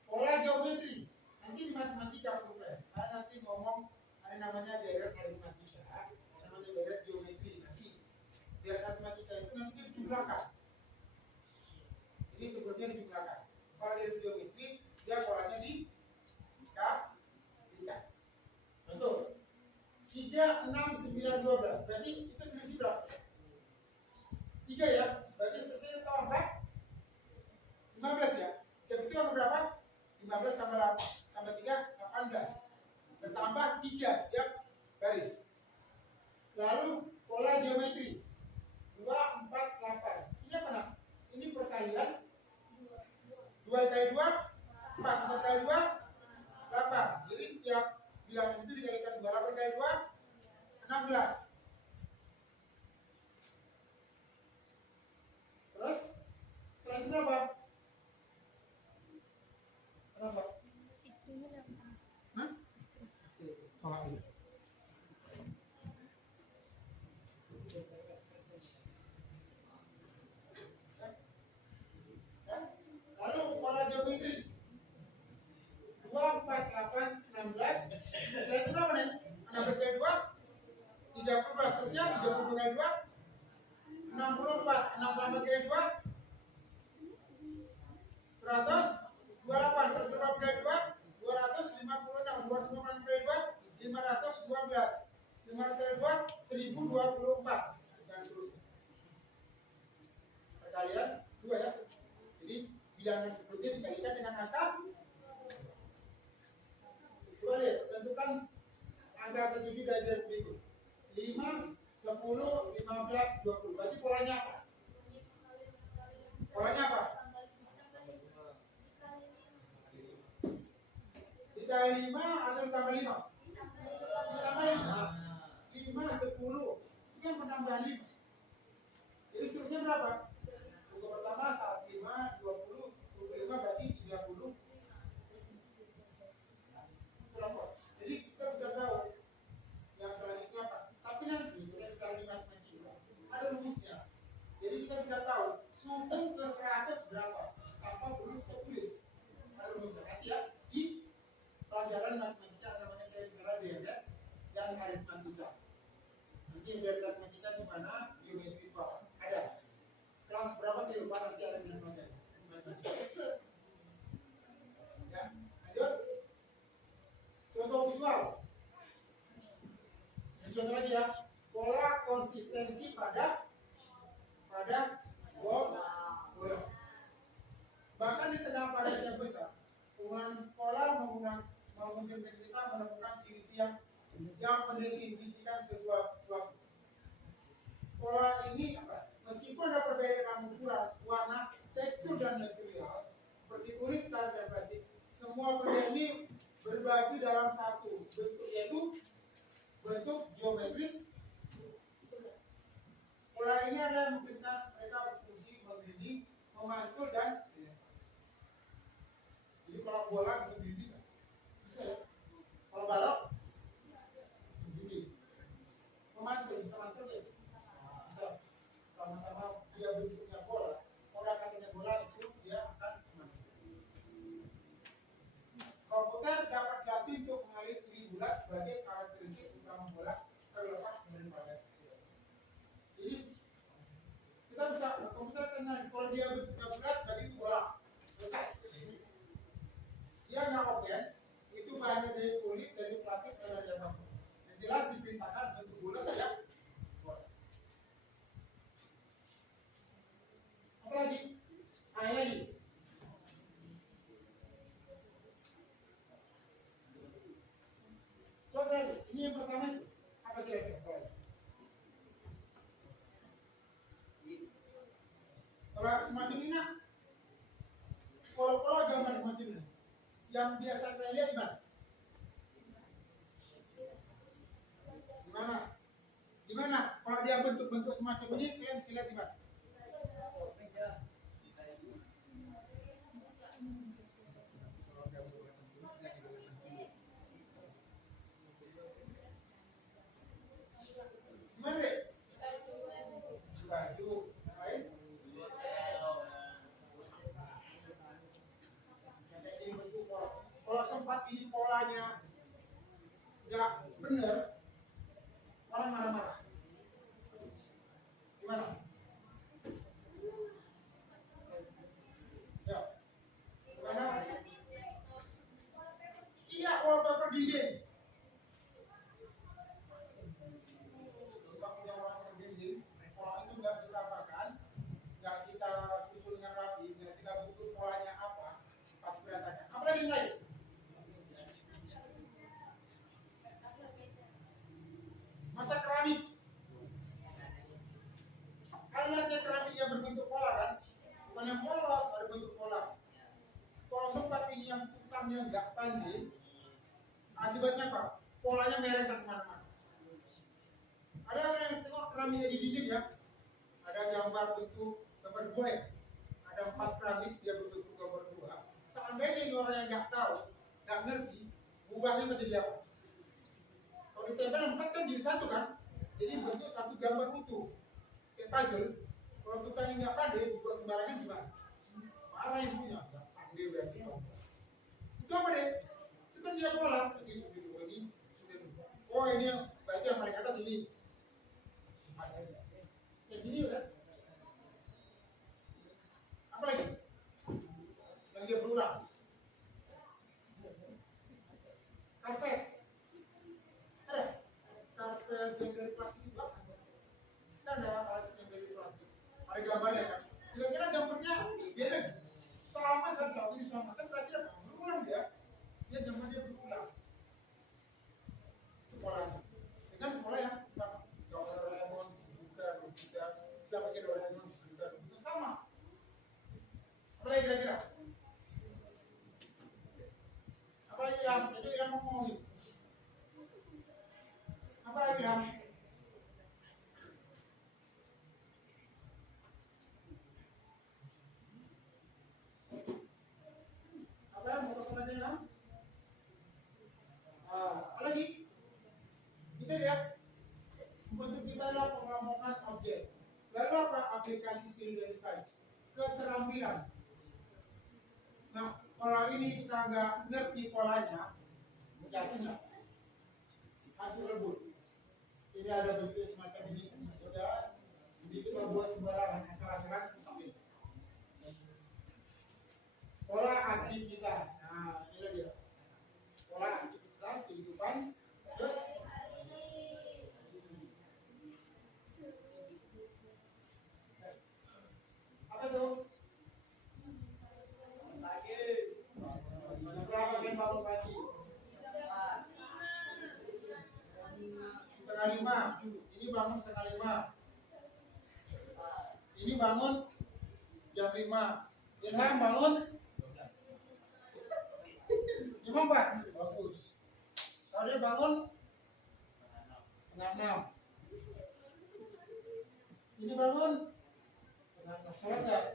Pola geometri nanti di matematika program. Nanti ngomong ada namanya deret aritmatika, ada namanya deret geometri. Nanti deret aritmatika itu nanti dijumlahkan. Ini sebelumnya dijumlahkan. Kalau deret geometri dia polanya di tiga. Betul. 3, 6, 9, 12. Berarti itu selisih berapa? 3 ya. Berarti selisihnya tahu angka 15 ya. Jadi itu angka berapa? 15 tambah 8 tambah 3 18. Bertambah 3 setiap garis. Lalu pola geometri 2, 4, 8. Ini apa nak? Ini perkalian 2 kali 2 4, 4 kali 2 8. Jadi setiap bilangan itu dikalikan 8 kali 2 16. Terus setelah itu berapa? Berapa? Istrinya berapa? Hah? Tolak ini. Lalu pola geometri 2, 4, 8, 16. Setelah itu berapa nih? 16 kali 2 32. Seterusnya 32 kali 2 64. 68 kali 2 100. 28. 120 kali 2 256. 256 kali 2 512. 500 kali 2 1024. Dan seterusnya. Perkalian 2 ya. Jadi bilangan sebelumnya dikalikan dengan angka. Coba lihat, tentukan angka ketujuh dari berikut. 5, 10, 15, 20. Berarti polanya apa? Polanya apa? Dikali 5 atau ditambah 5? Ditambah 5. 5, 10. Itu kan penambahan 5. Jadi seterusnya berapa? Buku pertama 1, 5, 20, 25 berarti 30. Jadi kita bisa tahu yang selanjutnya apa. Tapi nanti kita bisa lihat matematika. Ada rumusnya. Jadi kita bisa tahu suku ke 100 berapa tanpa perlu kita tulis. Ada rumusnya. Nanti ya di pelajaran matematika namanya kita bicara deret dan aritmatika. Nanti deret aritmatika di mana geometri itu apa? Ada. Kelas berapa sih lupa nanti ada di pelajaran. Ya, lanjut. Contoh visual. Contoh lagi ya, pola konsistensi pada bola. Bahkan di tengah padas yang besar, penggunaan pola memungkinkan kita menemukan ciri-ciri yang mendefinisikan sesuatu. Pola ini apa? Meskipun ada perbedaan ukuran, warna, tekstur dan material, seperti kulit dan plastik, semua perbedaan ini berbagi dalam satu bentuk, yaitu bentuk geometris. Pola ini adalah yang memungkinkan mereka berfungsi membimbing, memantul dan jadi kalau bola bisa bimbing, bisa ya. Kalau balok bisa bimbing, memantul bisa mantul ya. Bisa. Sama-sama dia bentuknya bola. Pola katanya bola itu dia akan memantul. Komputer dapat dilatih untuk mengenali ciri bulat sebagai karakteristik utama bola terlepas dari variasi. Jadi kita bisa komputer kenal kalau dia bentuknya bulat berarti itu bola. Selesai. Dia nggak Yang biasa kalian lihat di mana? Di mana? Di mana? Kalau dia bentuk-bentuk semacam ini, kalian bisa lihat di mana? Di mana deh? Di baju. Yang lain? Yang kayak gini bentuk pola. Kalau sempat ini polanya nggak benar, orang marah-marah. Gimana? Ya. Gimana? Iya, wallpaper dinding. Kita punya wallpaper dinding. Kalau itu nggak kita apakan, nggak kita susun dengan rapi, nggak kita bentuk polanya apa, pasti berantakan. Apalagi yang lain? Masa keramik. Karena keramik yang berbentuk pola kan, bukan yang polos, ada bentuk pola. Kalau sempat ini yang tukangnya nggak pandai, akibatnya apa? Polanya mereng dan kemana-mana. Ada yang tengok keramiknya di dinding ya, ada gambar bentuk gambar buah. Ada 4 keramik dia berbentuk gambar buah. Seandainya ini orang yang nggak tahu, nggak ngerti, buahnya menjadi apa? Kalau ditempel 4 kan jadi 1 kan, jadi bentuk satu gambar utuh. Kayak puzzle. Kalau tukang nggak pandai, dibuat sembarangan gimana? Marah yang punya, nggak pandai berarti. Itu apa deh? Itu kan dia pola. Ini sudah dulu ini, sudah dulu. Oh ini yang berarti yang paling atas ini. Kayak gini kan? Apa lagi? Yang dia berulang. Karpet. Ada? Karpet yang dari plastik itu apa? Kan ada plastik yang dari plastik. Ada gambarnya kan? Kira-kira gambarnya beda. Sama kan, sama kan berarti apa? Berulang dia. Dia gambar dia berulang. Itu polanya. Dengan pola yang sama. Gambar Doraemon sejuta, 2 juta, bisa pakai Doraemon sejuta, 2 juta sama. Apa lagi kira-kira? Apa lagi yang? Jadi yang mau ngomongin. Apa lagi yang? Apa yang mau kesana aja yang? Apa lagi? Kita lihat untuk kita adalah pengelompokan objek. Lalu apa aplikasi sini dari saya? Keterampilan. Nah, kalau ini kita nggak ngerti polanya, jatuhnya hancur lebur. Ini ada bentuk semacam ini, sudah. Jadi kita buat sembarangan, asal-asalan susah ini. Pola aktivitas. Nah, ini dia. Pola aktivitas kehidupan. Apa itu? Berapa kan bangun pagi? Setengah 5. Ini bangun setengah 5. Ini bangun jam 5. Ilham bangun jam 4. Bagus. Kalau dia bangun setengah 6. Ini bangun setengah 6. Sholat nggak?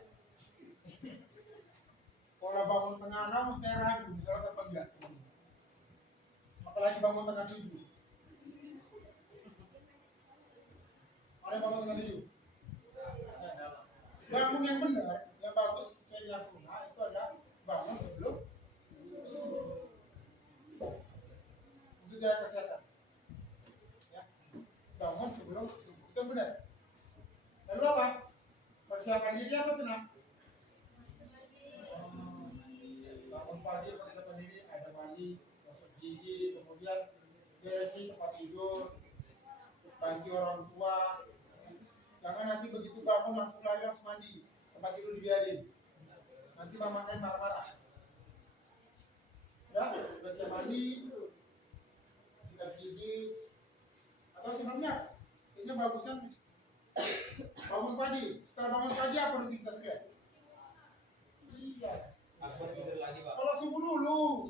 Kalau bangun tengah 6 saya ragu sholat apa enggak. Apalagi bangun tengah 7. Ada bangun tengah 7. Bangun yang benar, yang bagus sesuai dengan sunnah itu ada bangun sebelum subuh. Itu jaga kesehatan. Ya. Bangun sebelum subuh. Itu yang benar. Lalu apa? Persiapan diri apa tuh nak? Bangun pagi persiapan diri ada mandi, gosok gigi, kemudian beresin tempat tidur, bantu orang tua. Jangan nanti begitu bangun langsung lari langsung mandi, tempat tidur dibiarin. Nanti mama kan marah-marah. Ya, sudah siap mandi, sikat gigi, atau sebenarnya ini bagusan bangun pagi. Setelah bangun pagi apa rutinitas kalian? Iya. Aku tidur lagi, Pak. Kalau subuh dulu.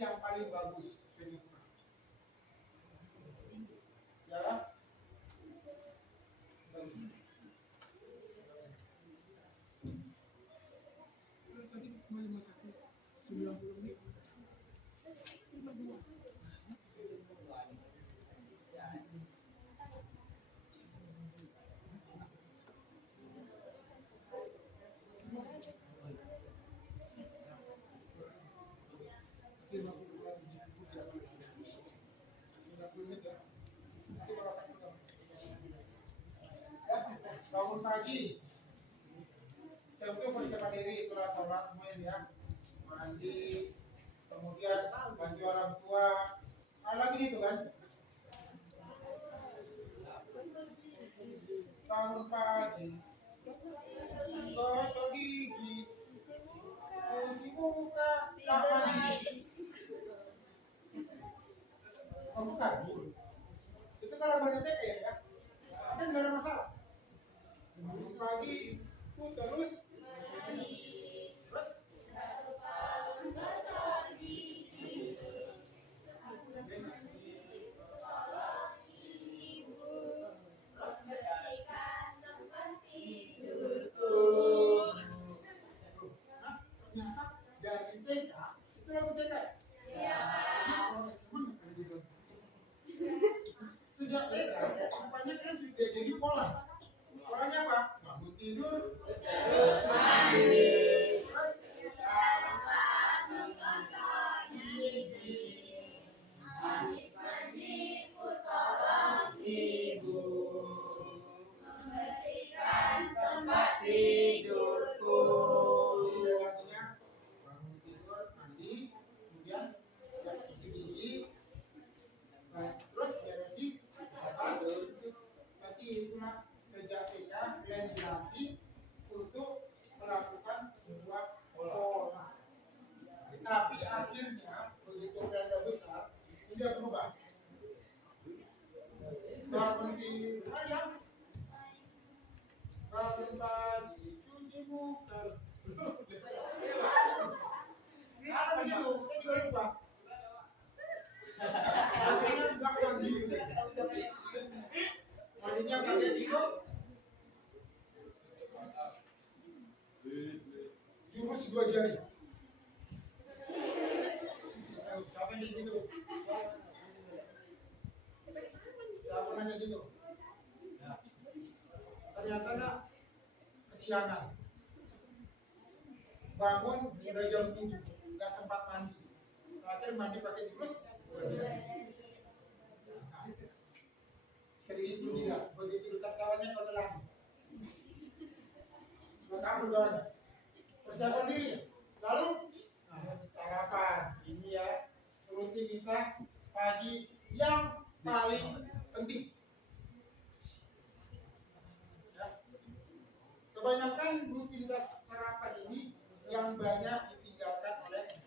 yang paling bagus. Serius. Ya. Tadi 51 90 menit. Bangun pagi, tentu persiapan diri, itulah sholat semuanya ya, mandi, kemudian bantu orang tua, lagi itu kan, bangun pagi, gosok gigi, cuci muka, kapan kamu kabur, itu kalau mendetek ya, kan nggak ada masalah. Bangun pagi, terus ternyata dari TK itu lagu TK. Jadi kalau SMA nggak pernah jadi lagu. Sejak TK, rupanya kan sudah jadi pola. Polanya apa? Bangun tidur, terus mandi, terus habis mandi, tolong ibu membersihkan tempat tidurku. Jadi lagunya bangun tidur, mandi, kemudian cuci gigi, terus beresin apa? Berarti itulah sejak TK kalian dilatih untuk melakukan sebuah pola. Tapi akhirnya begitu kalian udah besar, udah berubah. Bangun tidur, ayam. Bangun pagi, cuci muka. Kalau begitu, kita juga lupa. Akhirnya nggak mandi. Mandinya pakai tidur. Jurus 2 jari. Siapa yang gitu? Siapa nanya gitu? Ternyata nak kesiangan. Bangun udah jam 7, nggak sempat mandi. Terakhir mandi pakai jurus 2 jari. Sekali itu tidak, begitu dekat kawannya kau telan. Kabur kawan. Persiapan diri. Lalu sarapan. Ini ya rutinitas pagi yang paling penting. Ya. Kebanyakan rutinitas sarapan ini yang banyak ditinggalkan oleh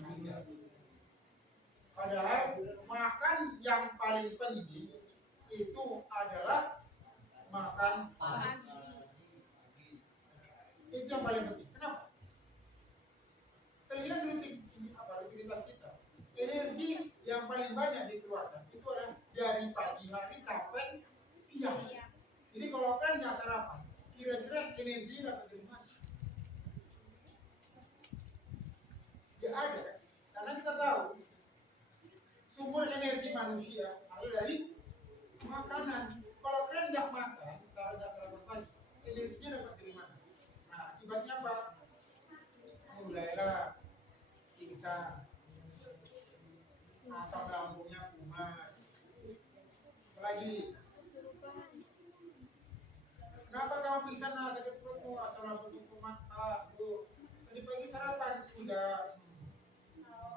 Anda. Padahal makan yang paling penting itu adalah makan pagi. Itu yang paling penting. Kenapa? Terlihat rutinitas kita. Energi yang paling banyak dikeluarkan itu adalah dari pagi hari sampai siang. Jadi kalau kan nggak sarapan, kira-kira energi dapat dari mana? Ya ada, karena kita tahu sumber energi manusia ada dari makanan. Kalau kalian nggak makan, sarapan pagi, energinya dapat dari mana? Nah, akibatnya apa? Mulailah pingsan, asam lambungnya kumat. Apalagi, kenapa kamu pingsan sakit perutmu, asam lambungmu kumat? Tadi pagi sarapan udah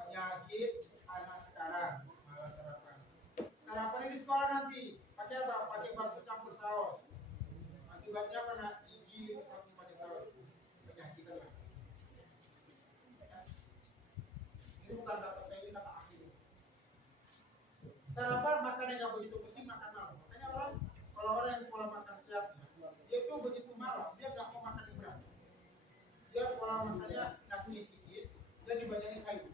penyakit anak sekarang, malah sarapan. Sarapan ini sekolah nanti pakai apa? Pakai bakso campur saus. Akibatnya apa? Nak gigi kamu pakai saus, penyakit lah. Ini bukan kata saya, ini kata ahli. Sarapan makan yang nggak begitu penting, makan malam. Makanya kalau orang yang pola makan siap, dia tuh begitu malam dia nggak mau makan yang berat. Dia pola makannya nasinya sedikit dan dibanyakin sayur.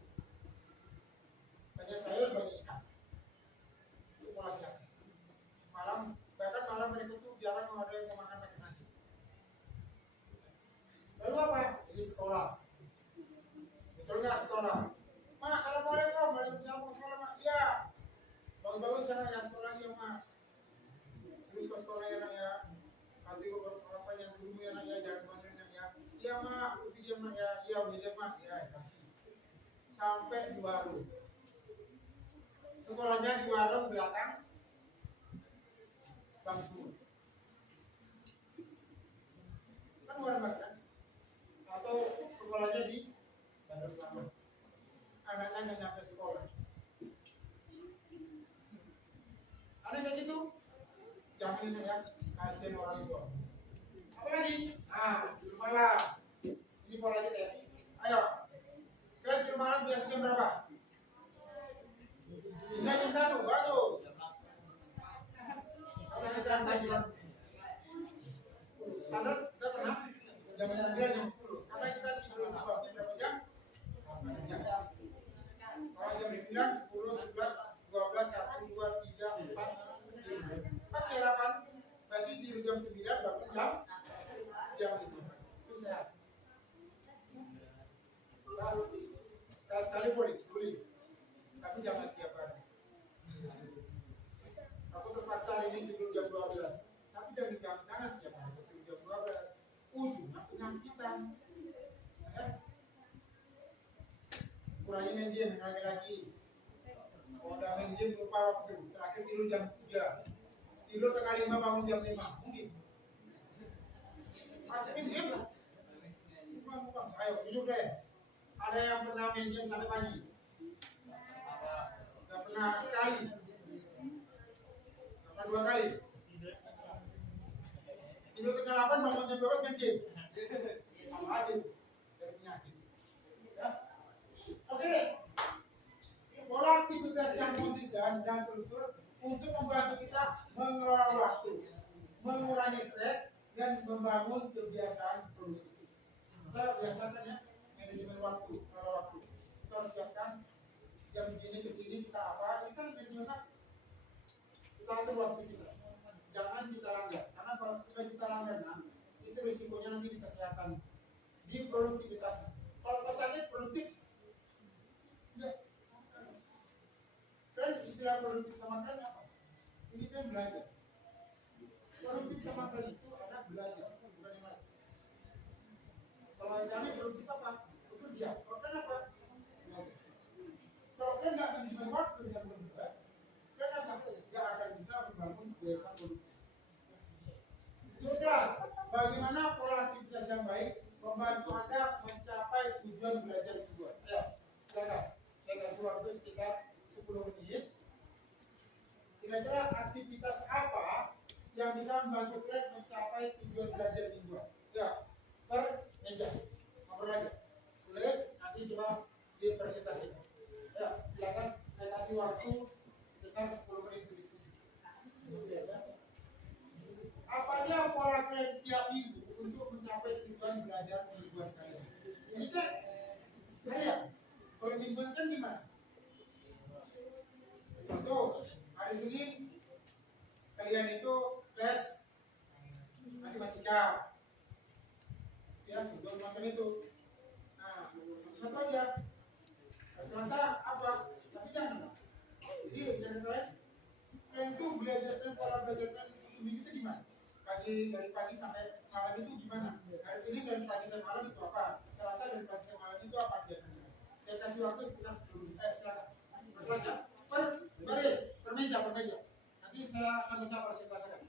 warung. Sekolahnya di warung belakang bangku. Kan warung makan. Atau sekolahnya di Bandar Selamat. Anaknya nggak nyampe sekolah. Ada kayak gitu, jangan ini ya, kasihan orang tua. Apa lagi? Nah, tidur malam. Ini pola kita ya. Ayo, kalian tidur malam biasa jam berapa? Nah, jam 1, bagus. Kalau kita tiduran 10, standar kita pernah jam 9, jam 10. Karena kita tidur di bawah berapa jam? 8 jam. Kalau jam 9, 10, 11, 12, 1, 2, 3, 4, 5. Pas sarapan, berarti tidur jam 9, bangun jam 5. Itu sehat. Sekali boleh, tapi jangan tiap hari. Aku terpaksa hari ini tidur jam 12, tapi jangan tiap hari tidur jam 12. Ujungnya penyakitan. Ya. Kurangi main game lagi. Kalau udah main game lupa waktu. Terakhir tidur jam 3. Tidur tengah 5 bangun jam 5. Mungkin. Masih main game lah. Bukan. Ayo, jujur deh. Ada yang pernah main game sampai pagi? Gak pernah sekali. Gak pernah 2 kali. Tidur tengah 8 bangun jam 12 main game. Sama aja. Dari penyakit. Ya. Oke deh. Pola aktivitas yang konsisten dan terukur untuk membantu kita mengelola waktu, mengurangi stres, dan membangun kebiasaan produktif. Kita biasakan ya, manajemen waktu, mengelola waktu. Kita harus siapkan jam segini ke sini kita apa? Ini kan manajemen waktu. Kita atur waktu kita. Jangan kita langgar, karena kalau kita langgar, itu risikonya nanti di kesehatan, di produktivitas. Kalau sakit produktif, enggak. Kan istilah produktif sama kan apa? Ini kan belajar. Produktif sama kan itu ada belajar, bukan yang lain. Kalau kami produktif apa? Bekerja. Kalau kan apa? Belajar. Kalau kan nggak manajemen waktu dengan bekerja, kan apa? Nggak akan bisa membangun kebiasaan produktif. Itu kelas. Bagaimana pola aktivitas yang baik membantu Anda mencapai tujuan belajar dibuat? Ayo, silakan. Saya kasih waktu sekitar 10 menit. Kira-kira aktivitas apa yang bisa membantu kalian mencapai tujuan belajar mingguan? Ya, per meja. Ngobrol aja. Tulis, nanti coba dipresentasikan. Ya, silakan. Saya kasih waktu sekitar 10 menit untuk diskusi. Apa aja pola kalian tiap minggu untuk mencapai tujuan belajar mingguan kalian? Ini kan kalian. Kalau mingguan kan gimana? Contoh, hari Senin kalian itu les matematika, ya, itu macam itu. Nah, satu aja. Selasa apa? Tapi jangan. Jadi jangan kalian itu belajar pola belajar minggu itu gimana? Dari pagi sampai malam itu gimana? Hari Senin dari pagi sampai malam itu apa? Selasa dari pagi sampai malam itu apa kegiatannya? Saya kasih waktu sekitar 10 menit. Silakan. Berkelasnya. Per meja. Nanti saya akan minta presentasikan.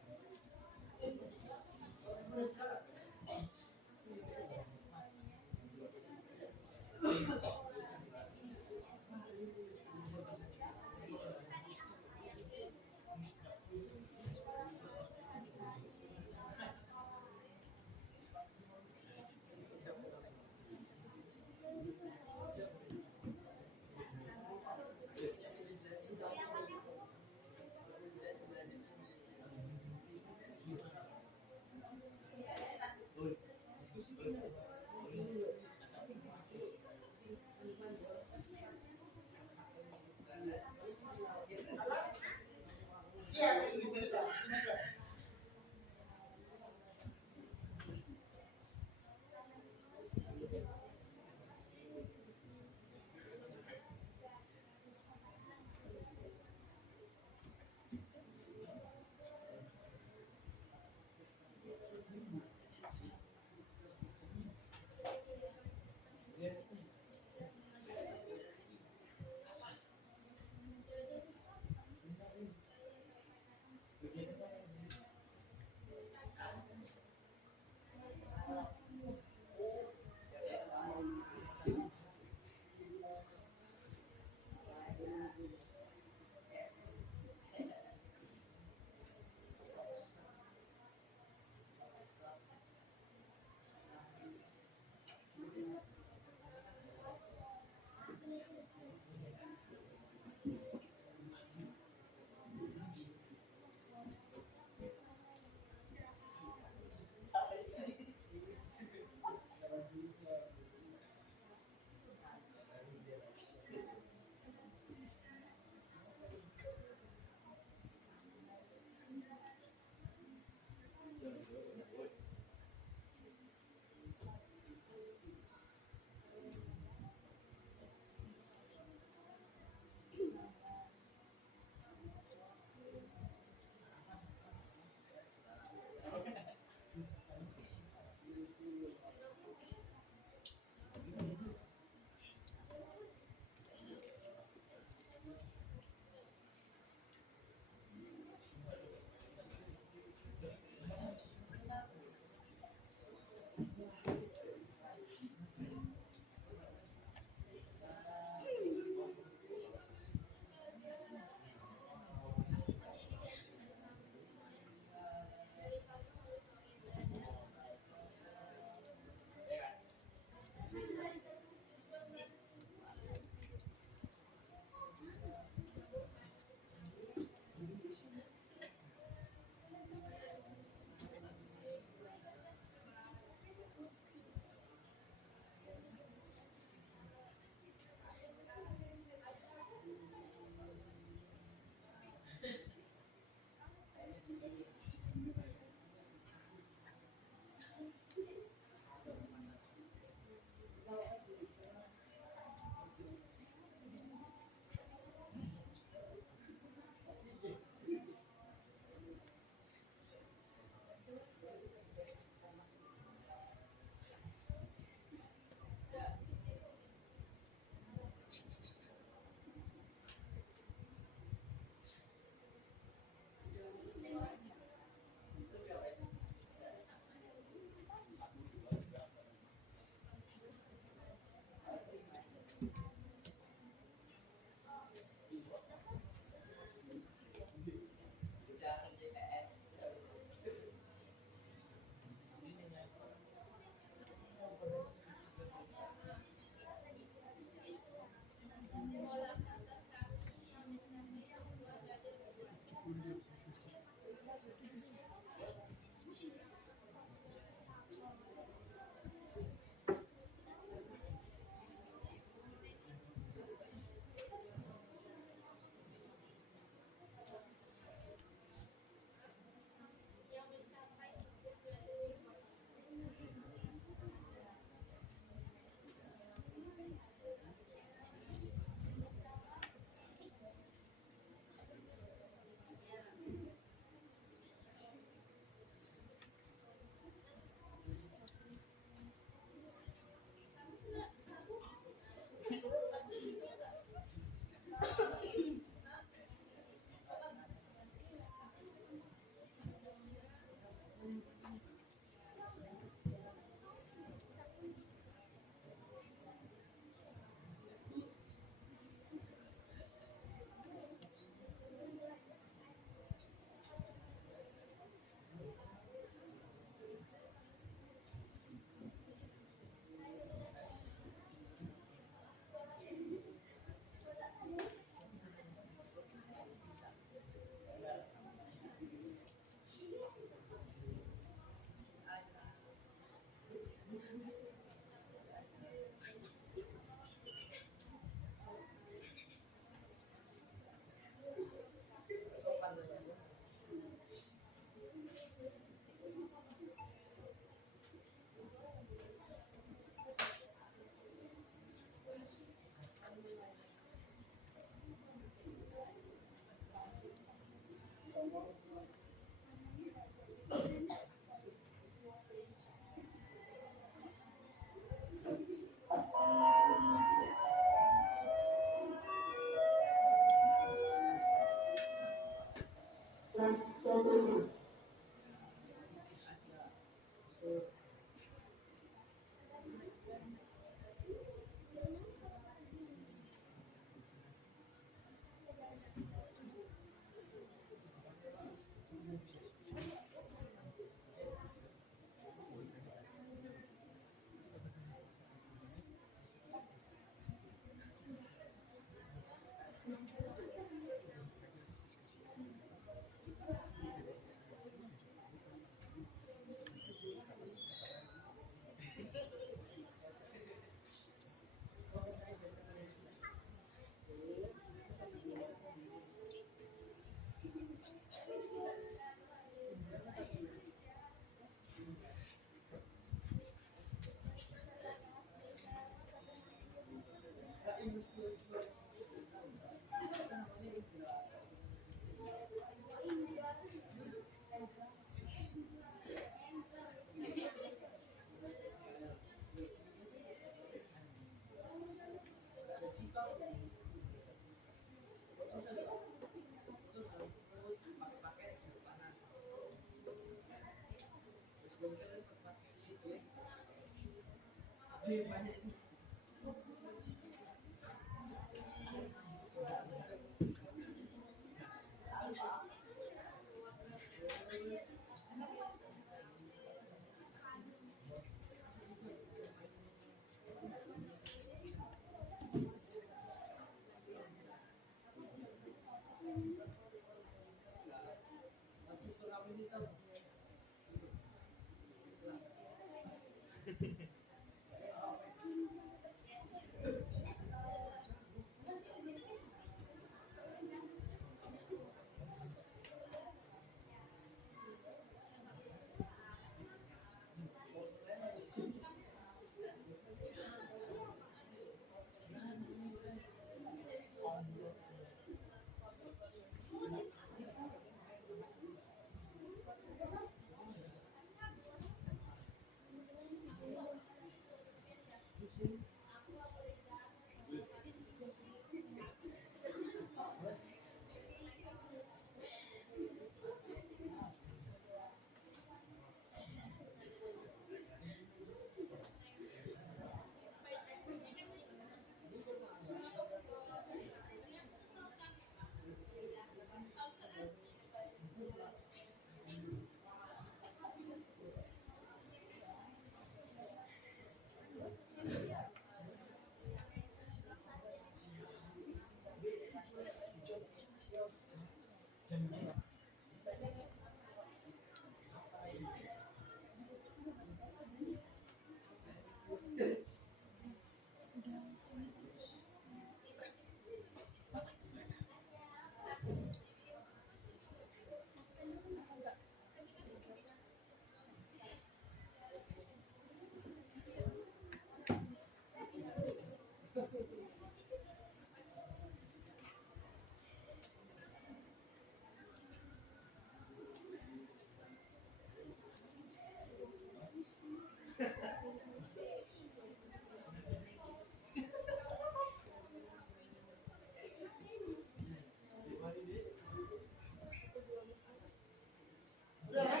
Udah ya?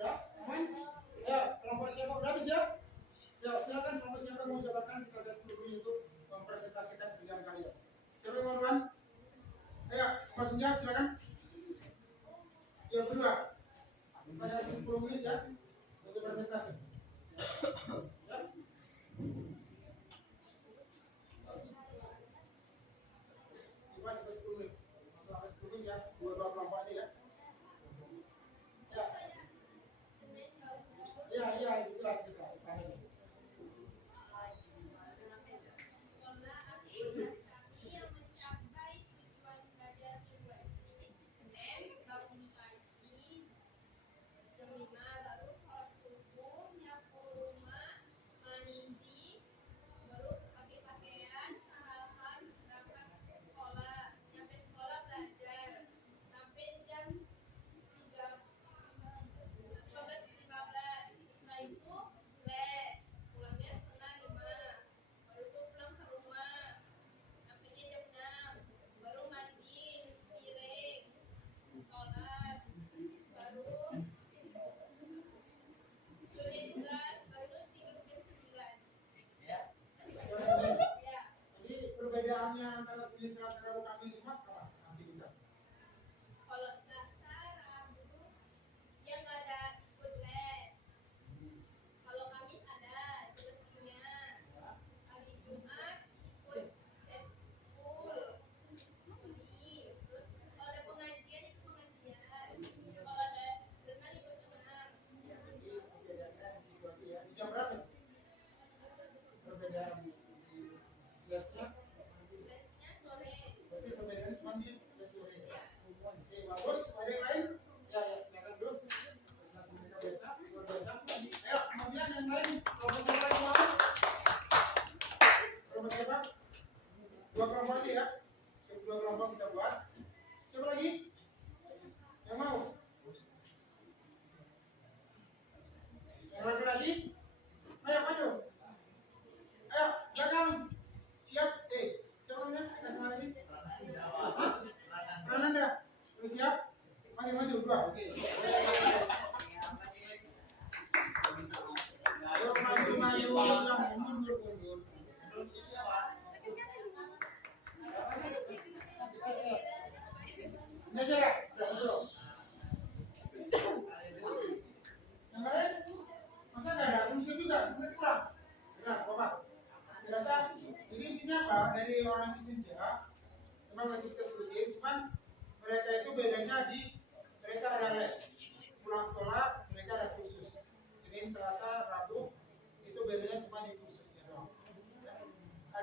Ya, aman? Ya, kelompok siapa udah habis ya? Ya, silakan kelompok siapa yang mau jabarkan kita ada 10 menit untuk mempresentasikan kerjaan kalian. Siapa yang mau duluan? Ya, maksudnya silakan. Ya, berdua. Kita ada 10 menit ya untuk presentasi. Ya. Coba sampai 10 menit. Masuk sampai 10 menit ya. Dua-dua kelompok aja ya. Ya. Iya, iya, itulah kita. Utamanya. Bangun pagi jam 5 lalu sholat subuh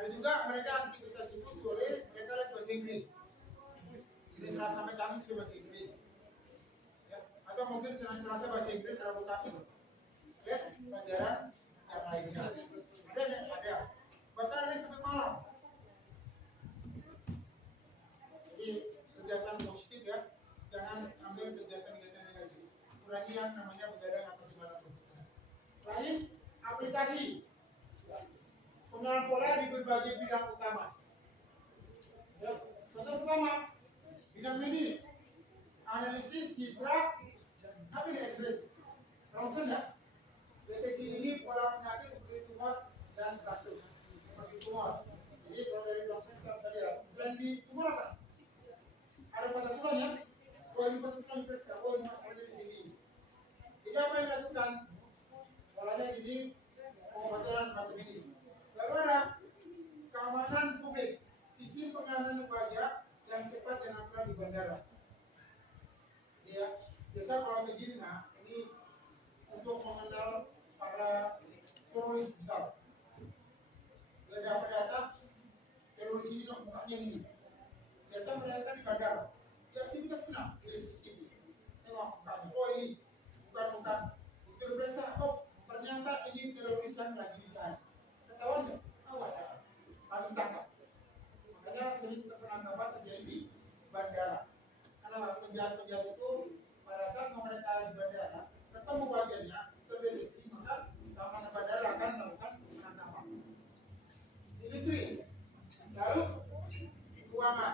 Ada juga mereka aktivitas itu sore mereka les bahasa Inggris. Jadi Selasa sampai Kamis itu bahasa Inggris. Ya. Atau mungkin Senin Selasa bahasa Inggris, Rabu Kamis les pelajaran yang lainnya. Ada. Bahkan ada sampai malam. Jadi kegiatan positif ya, jangan ambil kegiatan-kegiatan negatif. Kurangi yang namanya begadang atau gimana pun. Lain aplikasi. Pengenalan pola di berbagai bidang utama. Ya, contoh pertama, bidang medis, analisis citra, apa ini X-ray, ronsen ya, deteksi ini pola penyakit seperti tumor dan batuk, seperti tumor. Jadi kalau dari ronsen kita bisa lihat, selain di tumor apa? Ada patah tulang ya, ini patah tulang diperiksa, ini masalahnya di sini. Jadi apa yang dilakukan? Polanya ini pengobatan semacam ini. Lalu ada keamanan publik, sisi penanganan pajak yang cepat dan akurat di bandara. Ya, biasa kalau begini, nah ini untuk mengenal para teroris besar. Bila dapat data teroris ini mukanya ini, biasa mereka di bandara. Di aktivitas benar di CCTV. Tengok mukanya, oh ini bukan. Terperiksa, oh ternyata ini teroris yang lagi dicari. Ketahuan nggak? Awas, langsung tangkap. Makanya sering penangkapan terjadi di bandara. Karena penjahat-penjahat itu pada saat mereka di bandara ketemu wajahnya terdeteksi, maka keamanan bandara akan melakukan penangkapan. Industri, lalu keuangan.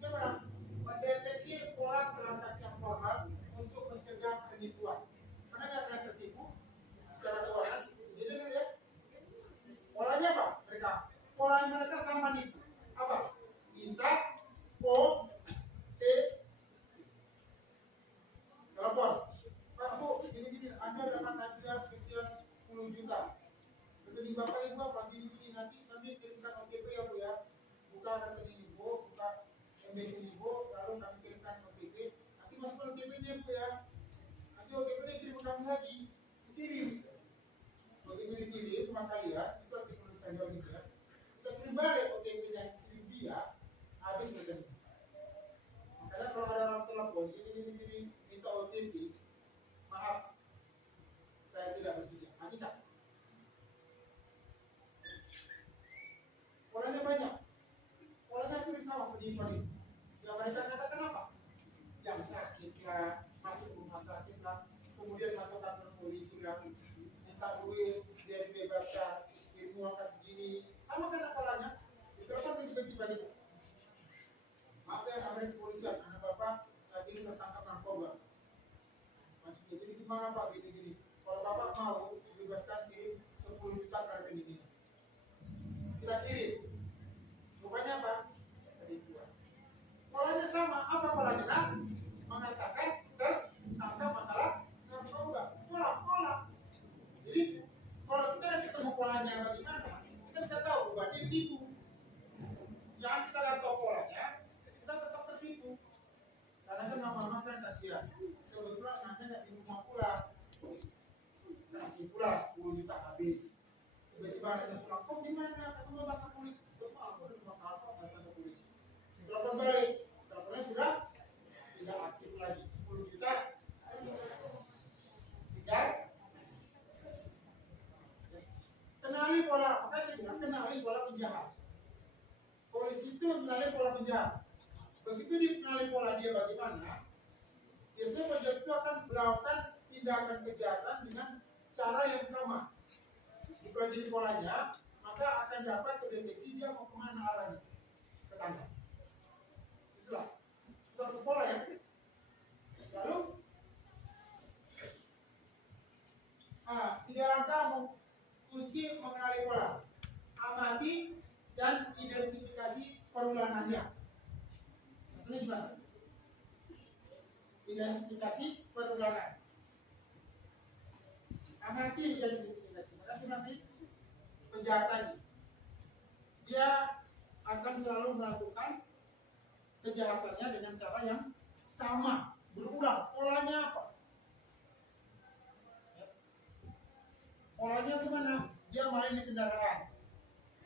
Coba mendeteksi pola transaksi yang formal untuk mencegah penipuan. Karena nggak akan tertipu secara keuangan. Jadi lihat polanya apa? Polanya mereka sama nih. Apa? Minta, telepon. Pak Bu, gini, Anda dapat hadiah sekian 10 juta. Rekening Bapak Ibu apa? Gini, nanti kami kirimkan OTP ya Bu ya. Buka rekening Ibu, buka banking Ibu, lalu kami kirimkan OTP. Nanti masuk ke OTP-nya Bu ya. Nanti OTP-nya kirim ke kami lagi. Kirim. Begitu dikirim, maka lihat, itu arti menurut saya gitu ya. Kita kirim balik OTP-nya, kirim dia, habis rekening. Makanya kalau ada orang telepon, ini, minta OTP, maaf, saya tidak bersedia. Nanti tak. Polanya banyak. Polanya hampir sama penipuan ini. Ya mereka katakan apa? Yang sakit lah, masuk rumah sakit lah, kemudian masuk kantor polisi lah, minta duit, dia dibebaskan, kirim uang ke segini. Sama kan polanya? Ditelepon tiba-tiba gitu. Maaf ya, kabar kepolisian, anak Bapak saat ini tertangkap narkoba. Masuk jadi gimana Pak? Gini. Kalau Bapak mau dibebaskan, kirim 10 juta ke rekening ini. Kita kirim. Rupanya apa? Penipuan. Polanya sama. Apa polanya? Nah, mengatakan tertangkap masalah narkoba. Pola. Jadi kalau kita ketemu polanya bagaimana, kita bisa tahu bahwa dia tipu. Jangan kita lihat tahu polanya, kita tetap tertipu. Karena kan mama kan kasihan. Kebetulan nanti nggak di rumah pula. Nanti pula 10 juta habis. Tiba-tiba ada pulang, kok gimana? Ketemu ke polisi. Aku udah rumah kakak, datang ke polisi. Telepon balik, teleponnya sudah tidak aktif lagi. 10 juta tinggal. Kenali pola, makanya saya bilang kenali pola penjahat. Polisi itu mengenali pola penjahat. Begitu dikenali pola dia bagaimana, biasanya penjahat itu akan melakukan tindakan kejahatan dengan cara yang sama. Dipelajari polanya, maka akan dapat terdeteksi dia mau kemana arahnya. Ketangkap. Itulah. Sudah pola ya. Lalu, tiga langkah kunci mengenali pola. Amati dan identifikasi perulangannya. Contohnya gimana? Identifikasi perulangan. Amati dan identifikasi. Makasih nanti penjahatannya. Dia akan selalu melakukan kejahatannya dengan cara yang sama, berulang. Polanya apa? Polanya gimana? Dia main di kendaraan.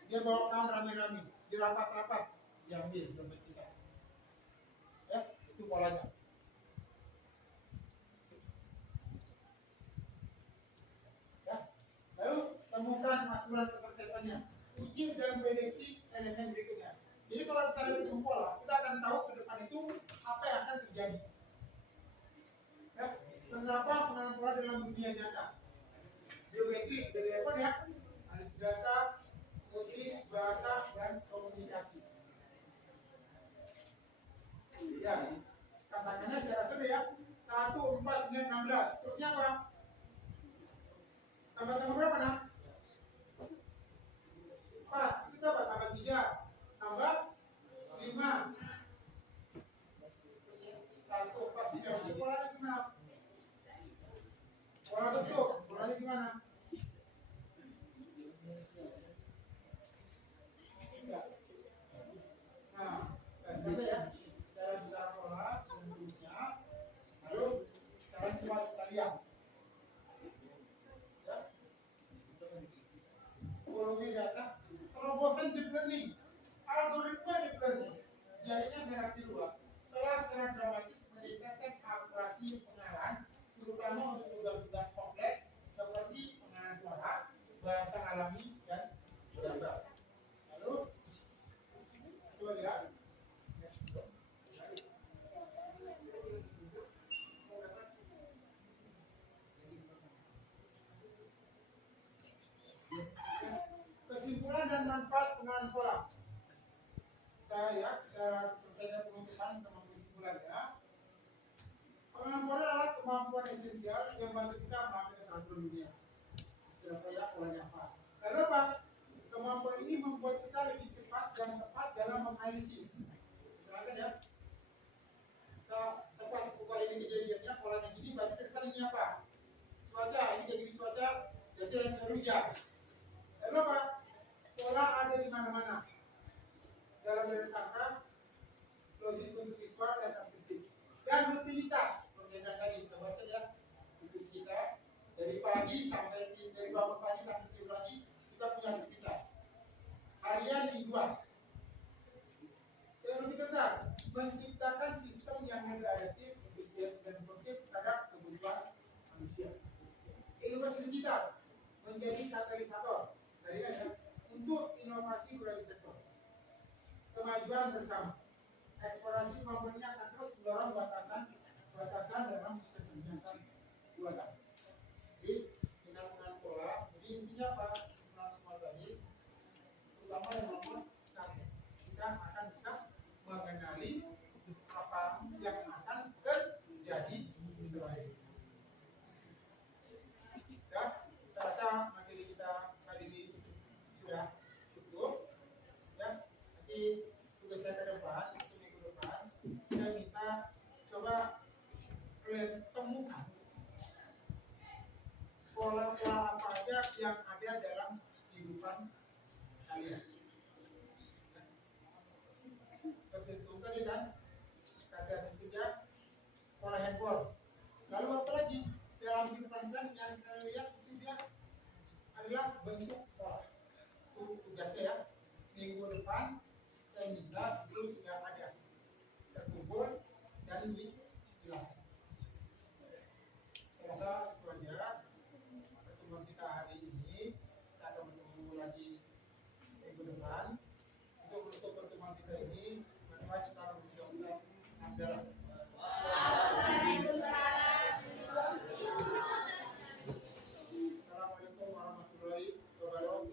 Dia bawa kawan rame-rame di rapat-rapat, diambil dompet kita. Ya, itu polanya. Ya, lalu temukan aturan keterkaitannya. Uji dan prediksi elemen berikutnya. Jadi kalau kita lihat pola, kita akan tahu ke depan itu apa yang akan terjadi. Ya, kenapa pengenalan pola dalam dunia nyata? Biometrik dari apa ya? Analisis data, musik, bahasa, dan komunikasi. Ya, tantangannya saya rasa ya 1, 4, 9, 16. Terus siapa? Tambah berapa nak? 4. Itu dapat tambah 3. Tambah 5. 1, 4, 9. Itu polanya gimana? Pola bentuk. Polanya gimana? Nah, selesai ya. Cara bicara pola dan seterusnya. Lalu sekarang coba kita lihat. Ya. Volume data, terobosan deep learning, algoritma deep learning. Jadinya saya arti dua. Setelah secara dramatis meningkatkan akurasi pengenalan, terutama untuk tugas-tugas kompleks seperti pengenalan suara, bahasa alami, dan gambar. Lalu coba lihat. Kesimpulan dan manfaat pengenalan pola. Saya penutupan tentang kesimpulannya. Pengenalan pola adalah kemampuan esensial yang membantu kita memahami keteraturan dunia. Tidak ya polanya apa? Karena apa? Kemampuan ini membuat kita lebih cepat dan tepat dalam menganalisis. Silakan ya. Kita tepat kali ini kejadiannya polanya gini, berarti ke depan ini apa? Cuaca, ini kayak gini cuaca, jadi yang hujan. Lalu apa? Pola ada di mana-mana. Dalam dari angka, logik untuk visual dan afektif. Dan rutinitas, seperti yang tadi kita bahas ya, diskusi kita dari pagi sampai dari bangun pagi sampai tidur lagi kita punya rutinitas. Harian mingguan. Dan lebih cerdas, menciptakan sistem yang lebih adaptif, efisien dan responsif terhadap kebutuhan manusia. Inovasi digital menjadi katalisator. Tadi kan ya, untuk inovasi berbagai sektor. Kemajuan bersama. Eksplorasi kemampuannya akan terus mendorong batasan dalam kesempurnaan buatan. Jadi dengan pola, jadi intinya apa? Semua tadi, terutama yang nomor 1, kita akan bisa mengenali apa yang akan terjadi selanjutnya. Ya, saya rasa materi kita kali ini sudah cukup. Ya, nanti tugas saya ke depan, minggu depan, saya minta coba kalian temukan pola-pola apa aja yang ada dalam kehidupan kalian. Seperti itu tadi kan, kata sejak pola handphone. Lalu apa lagi dalam kehidupan kan yang kalian lihat itu dia adalah bentuk pola. Itu tugasnya ya. Minggu depan saya minta itu sudah ada terkumpul dan dijelaskan. Saya rasa itu aja pertemuan kita hari ini. Kita akan bertemu lagi minggu depan. Untuk menutup pertemuan kita ini, mari kita mengucapkan hamdalah. Assalamualaikum warahmatullahi wabarakatuh.